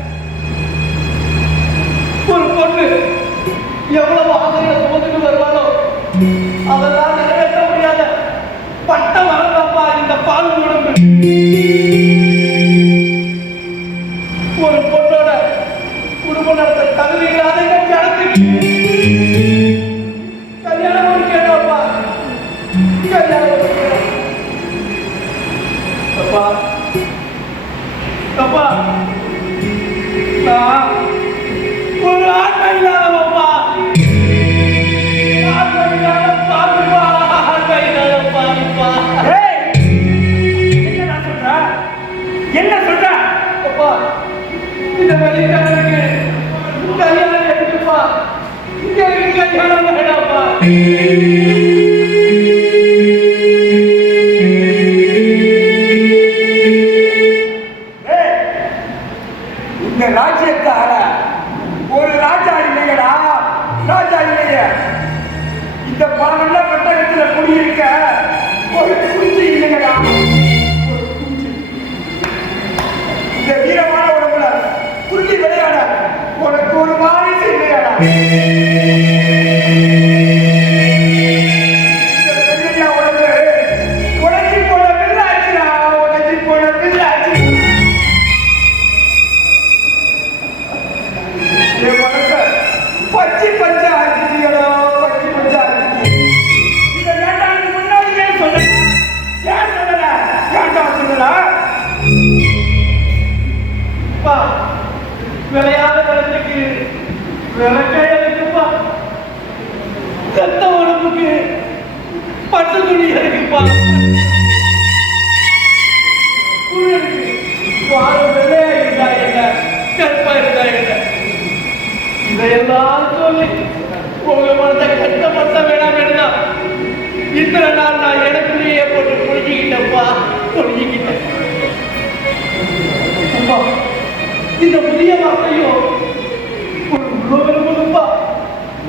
ஒரு பொண்ணோட குடும்பம் நடத்த தகுதி இல்லாத இந்த ஜனத்துக்கு கல்யாணம் ஒரு கேட்டப்பா, கல்யாணம் ஒரு கேட்டா. அப்பா அப்பா, நான் ஒரு ஆண்மை இல்லாதவப்பா, ஆண்மை இல்லாத பாவிப்பா, ஆண்மை இல்லாத பாவிப்பா. என்ன சொல்ற? என்ன சொல்ற? அப்பா, இந்த வெளிக்காரனுக்கு கல்யாணம் எடுத்துப்பா, எனக்கு கல்யாணம் வேண்டாப்பா. இந்த ராஜ்யத்தை ஆள ஒரு ராஜா இல்லையடா, ராஜா இல்லைய. இந்த பல பெட்டகத்துல குடியிருக்க ஒரு குஞ்சு இல்லையடா, ஒரு குஞ்சு. இந்த வீரமான உடம்புல துள்ளி விளையாட உனக்கு ஒரு வாரிசு இல்லையடா. இந்த பெண்ணையா உடம்பு உடஞ்சி போன பில்லாச்சுடா, உடஞ்சி போன பில்லாச்சு. என் மனச பச்சி பச்சை ஆக்கிட்டியடா, பச்சி பச்சை ஆக்கிட்டிய. இதை ஏன்டா நீ முன்னாடியே சொல்லல? ஏன் சொல்லல? ஏன்டா சொல்லல? அப்பா, விளையாத குழந்தைக்கு விளக்கை இருக்குப்பா, செத்த உடம்புக்கு பட்டு துணி இருக்குப்பா, குழலுக்கு வாரம் வெள்ளையா இருந்தா என்ன, கருப்பா இருந்தா என்ன, இதையெல்லாம் சொல்லி உங்க மனதை கஷ்டப்படுத்த வேணாம் வேண்டாம். இத்தனை நாள் நான் எனக்குள்ளேயே போட்டு புரிஞ்சுக்கிட்டேன்ப்பா, புரிஞ்சுக்கிட்டேன். அப்பா, இந்த புதிய வார்த்தையும் ஒரு உள்ளம் இருக்குதுப்பா,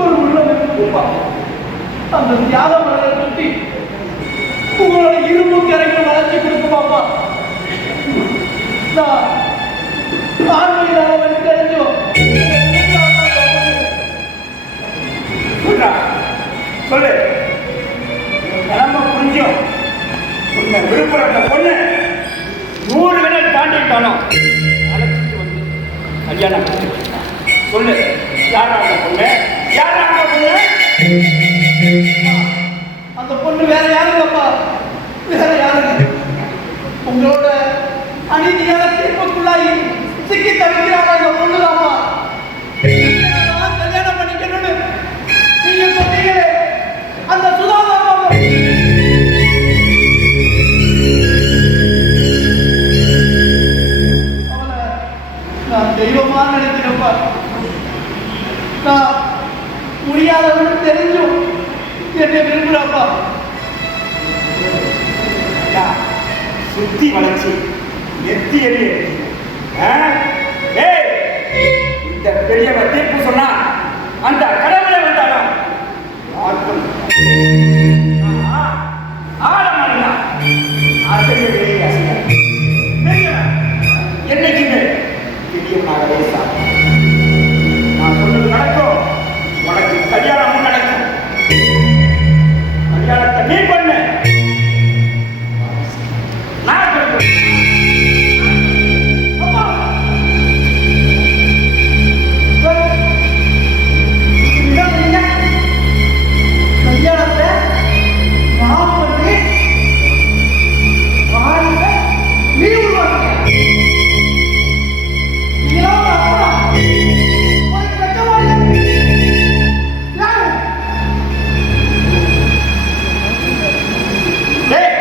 ஒரு உள்ளம் இருக்குதுப்பா. அந்த தியாக மனதை சுட்டி உங்களோட இரும்பு கரைக்கு வளர்ச்சி கொடுக்குமாப்பா. நான் ஆண்மையிலானவன் தெரிஞ்சோ சொல்றா, சொல்லு. கிளம்ப புரிஞ்சும் உன்னை விழுப்புரம் அந்த பொண்ணு 100 விரல் தாண்டிட்டானோ அழைச்சிட்டு வந்து கல்யாணம் பண்ணி. சொல்லு, யாரா அந்த பொண்ணு? யாரா அந்த பொண்ணு? அந்த பொண்ணு வேற யாருங்கப்பா, வேற யாருங்க? உங்களோட அநீதியான தீர்ப்புக்குள்ளாகி சிக்கி தவிக்கிறாங்க அந்த பொண்ணுதாம்மா. கல்யாணம் பண்ணிக்கணும்னு நீங்க சொன்னீங்களே, அந்த சுதாதாமா அவளை நான் தெய்வமா நினைக்கிறேன்ப்பா. நான் முடியாதவன்னு தெரிஞ்சும் என்னை விரும்புறாப்பா. சுத்தி வளைச்சு எத்தி எறி. இந்த பெரியவர் தீர்ப்பு சொன்னா அந்த கடவுளை வந்தாலும் ஆழமான ஆசிரியர்களே அசிங்கர் பெரியவர் என்னைக்குமே பெரியவனாகவே சாப்பிடும். நான் சொன்னது நடக்கும், உனக்கு கல்யாணமும் நடக்கும். கல்யாணத்தை நீ பண்ணு, நான் பண்ணுறேன். அம்மா, கல்யாணத்தை நான் பண்ணி வாழ்க்கை நீ உருவாக்க. இதெல்லாம் ஒரு அப்பா உனக்கு வெட்கமா இல்லை? யாரு? டேய்,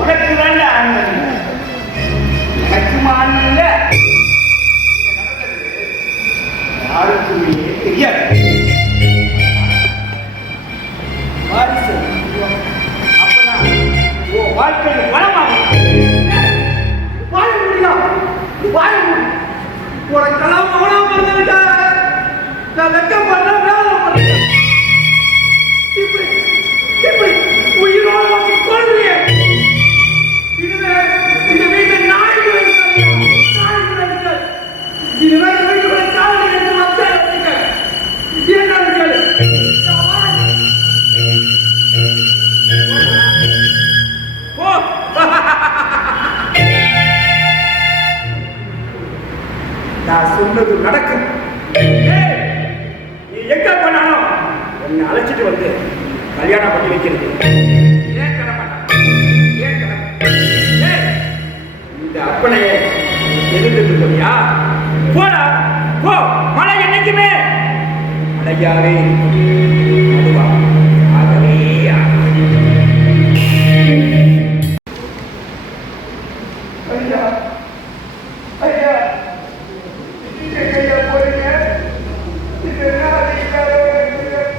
உனக்கு வேண்ட ஆண்மன், எனக்கும் ஆண்மன் இல்லை. இங்க நடந்தது யாருக்குமே தெரியாது. வாரிசு அப்பதான் உன் வாழ்க்கை வளமாகும். வாழ முடியும், வாழ முடியும். உனக்கெல்லாம் மகனா பிறந்திருக்க, நான் வெட்கப்படுறேன், வேதனைப்படுறேன். இப்படி இப்படி உயிரோடு வந்து கொள்றியே. இதுவே இந்த வீட்டில் நாய்கள் இருக்காங்க, நாய்கள் இருக்காது. இதுவே இந்த வீட்டுக்குள்ள காவலி எடுத்து வச்சா வச்சுக்க. என்னன்னு கேளு. நான் வரேன். போ. நான் சொன்னது நடக்கும். ஏய், நீ எங்க போனாலும் என்னை அழைச்சிட்டு வந்து கல்யாணம் பண்ணி வைக்கிறது ஏன் கடமை? ஏன் கடமை? ஏய், இந்த அப்பனையே எதிர்த்து போறியா? போடா, போ. மழை என்னைக்குமே மழையாவே அதுவா ஆகவே ஐயா ஐயா எங்கய்யா போறீங்க? இது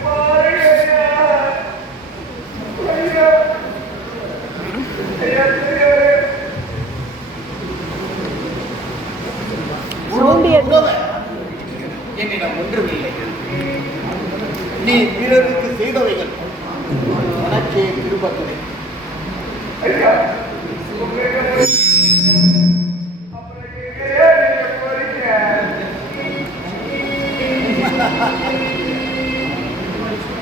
பாருங்க ஐயா. ஐயா என்னிடம் ஒன்றுமில்லை. நீ பிறருக்கு செய்தவைகள் உனக்கே திருப்பத்துறை. ஐயா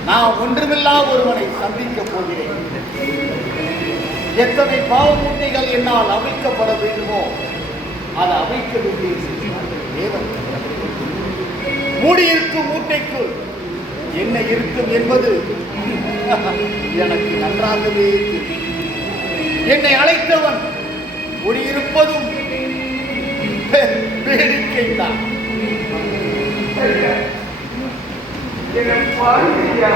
நான் ஒன்றுமில்லா ஒருவனை சந்திக்கப் போகிறேன். எத்தனை பாவ மூட்டைகள் என்னால் அவிழ்க்கப்பட வேண்டுமோ அதை அவிழ்க்க வேண்டிய தேவன். மூடியிருக்கும் மூட்டைக்குள் என்ன இருக்கும் என்பது எனக்கு நன்றாகவே தெரியும். என்னை அழைத்தவன் மூடியிருப்பதும் வேடிக்கைதான். என்ன பாருங்க ஐயா.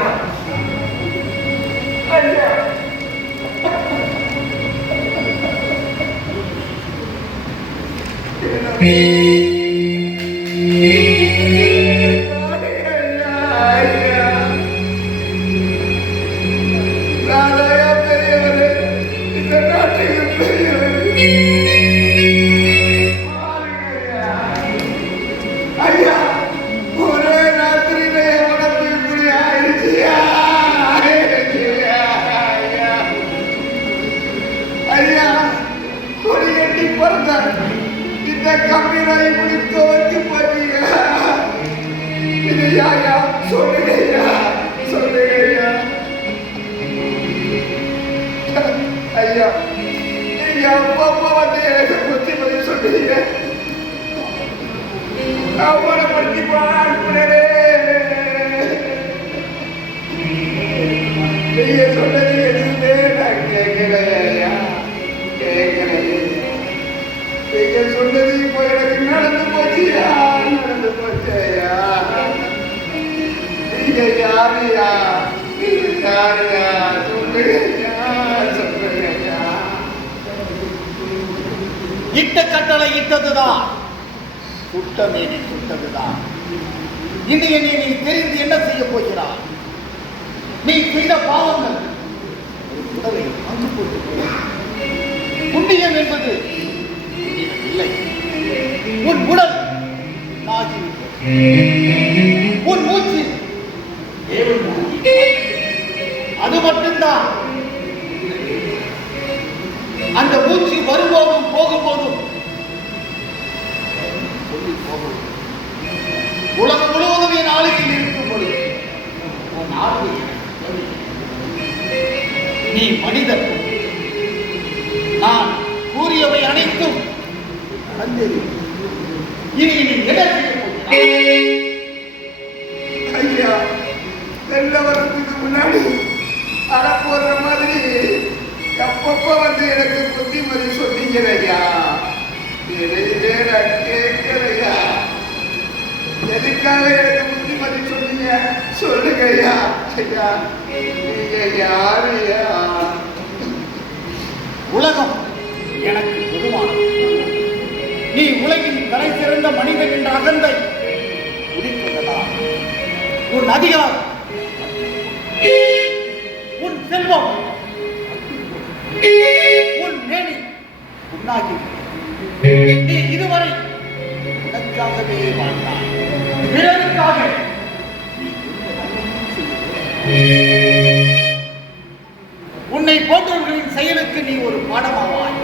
ஐயா நீங்க அப்பா வந்து எனக்கு புத்தி பதில் சொன்னீங்க. அவமானப்படுத்தி பார்க்கிறே. நீங்க சொன்னது எதுவுமே நான் கேட்கலையா? கேட்கலையே. நீங்க சொன்னது இப்போ எனக்கு நடந்து போச்சியா? நடந்து போச்சையா? நீங்க யாரையா? நீங்க யாரையா? சொல்லுங்கய்யா, சொல்லுங்கய்யா. இட்ட கட்டளை இட்டதுதான், சுட்டமேனி சுட்டதுதான். இன்றைய நீ தெரிந்து என்ன செய்ய போகிறாய்? நீ செய்த பாவங்கள் உடலை அங்கு போட்டு புண்ணியம் என்பது இல்லை. உன் உடல் உன் மூச்சு அது மட்டும்தான். அந்த மூச்சு வரும்போதும் போகும்போதும் சொல்லி போகும். உலகம் முழுவதும் என் ஆளுகையில் இருக்கும் பொழுது உன் ஆளுகை நீ மனிதன். நான் கூறியவை அனைத்தும் நடந்தது. இனி நீ என்ன செய்ய போகிறாய்? ஐயா வெள்ள வரதுக்கு முன்னாடி அட போடுற மாதிரி அப்பப்ப வந்து எனக்கு புத்திமதி சொன்னீங்கய்யா. எதையுமே நான் கேட்கலையா? எதுக்காக எனக்கு புத்திமதி சொன்னீங்க சொல்லுங்க ஐயா. ஐயா நீங்க யாரையா? உலகம் எனக்கு பொதுவானது. நீ உலகின் தலை சிறந்த மனிதன் என்ற அகந்தை குடிப்பதா? உன் அதிகாரம், உன் செல்வம், உன் மேனி உன்னாகி நீ இதுவரை உனக்காகவே வாழ்ந்தாய். பிறருக்காக உன்னை போன்றவர்களின் செயலுக்கு நீ ஒரு பாடமாவாய்.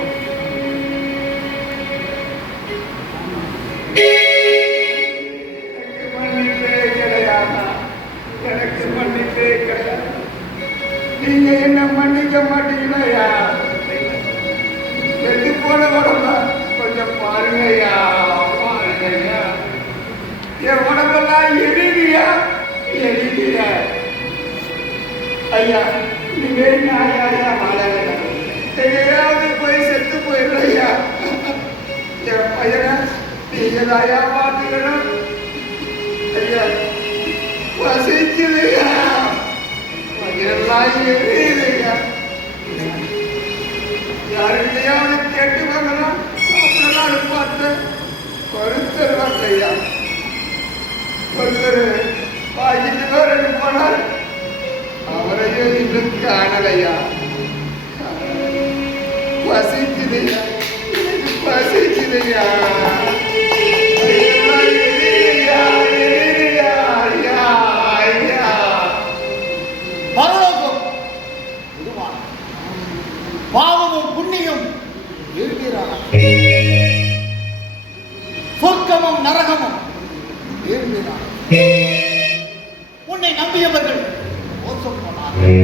எனக்கு மன்னிப்பே கிடையாது. நீங்க என்ன மன்னிக்க மாட்டீங்களா? எது போன உடம்ப கொஞ்சம் பாருங்கய்யா, பாருங்கய்யா. ஐயா இனிமே நான் ஐயா வாழல எங்கேயாவது போய் செத்து போயிடுறேன் ஐயா என் பையனை நீங்க ஐயா பார்த்துக்கணும் ஐயா வசிக்குதுயா எல்லாம் எரியுதுயா யாருக்கையாவது கேட்டு வாங்கலாம் சாப்பிடலாம் பார்த்து ஒருத்தர் ஐயா ஒருத்தர் வாங்கிட்டு ரெண்டு போனார் அவரையும் இன்னும் காணலையா பசிக்குதையா எனக்கு பசிக்குதையா பரலோகம் பொதுவான பாவமும் புண்ணியம் இருக்கிறான சொர்க்கமும் நரகமும் இருக்கிறான உன்னை நம்பியவர்கள் மோசம் போனார்கள்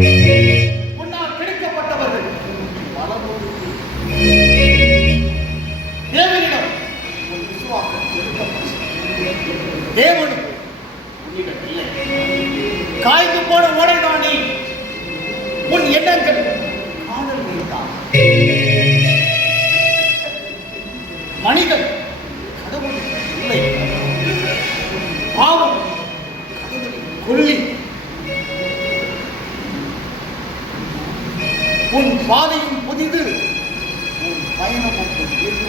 உன்னால் கிடைக்கப்பட்டவர்கள் தேவனிடம் உன் விசுவாசம் செலுத்தப்பட்டது தேவனுக்கு உன்னிடம் இல்லை காய்ந்து போன ஓடைதானே உன் எண்ணங்கள் காதல் நீர்தான் மனிதன் கடவுள் இல்லை பாவம் கடவுளை கொல்லி உன் பாதையும் புதிது உன் பயணமும் புதிது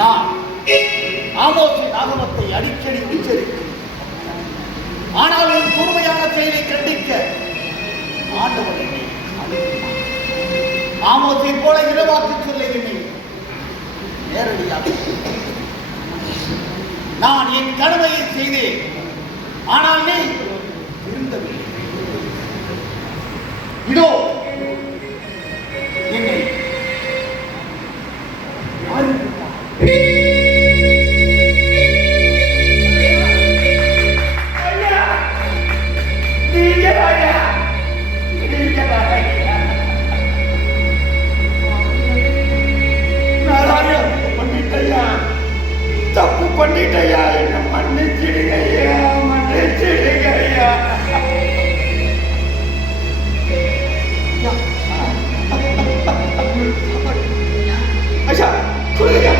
நான் ஆமோசின் ஆகமத்தை அடிக்கடி உச்சரிக்கிறேன் ஆனால் உன் கூர்மையான செயலை கண்டிக்க ஆண்டவர் என்னை அனுப்பினார். ஆமோசை போல இரவாக்கு சொல்ல என்னை நேரடியாக நான் என் கடமையை செய்தேன் ஆனால் நீ இருந்தவில்லை இதோ என்னை தப்பு பண்ணிட்டயா என்ன மன்னிச்சிடுங்கய்யா மன்னிச்சிடுங்கய்யா ஐயா சொல்லுங்க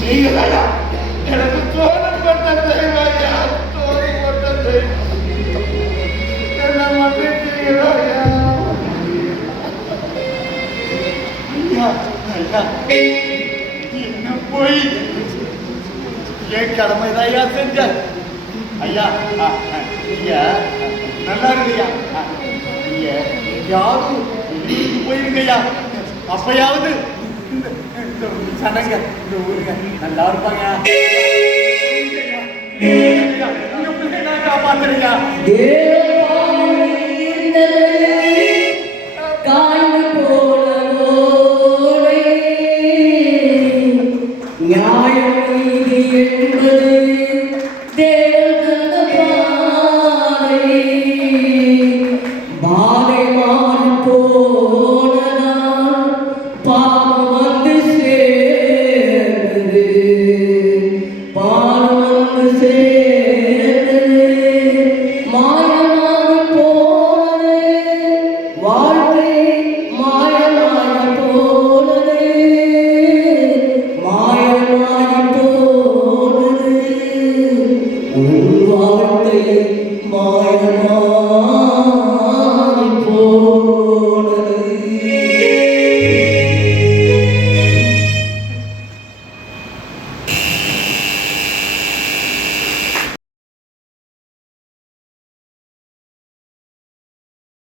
நீங்களையா எனக்கு தோணு கொண்ட தெய்வாயா தோணு கொண்ட தெய்வம் என்ன மன்னிச்சீங்களாயா என்ன போய் என் கடமைதான் ஐயா செஞ்ச ஐயா நீங்க நல்லா இருங்கய்யா நீங்க எங்கேயாவது போயிருங்கய்யா அப்பயாவது இந்த சனங்க இந்த ஊருங்க நல்லா இருப்பாங்க காப்பாத்துறீங்க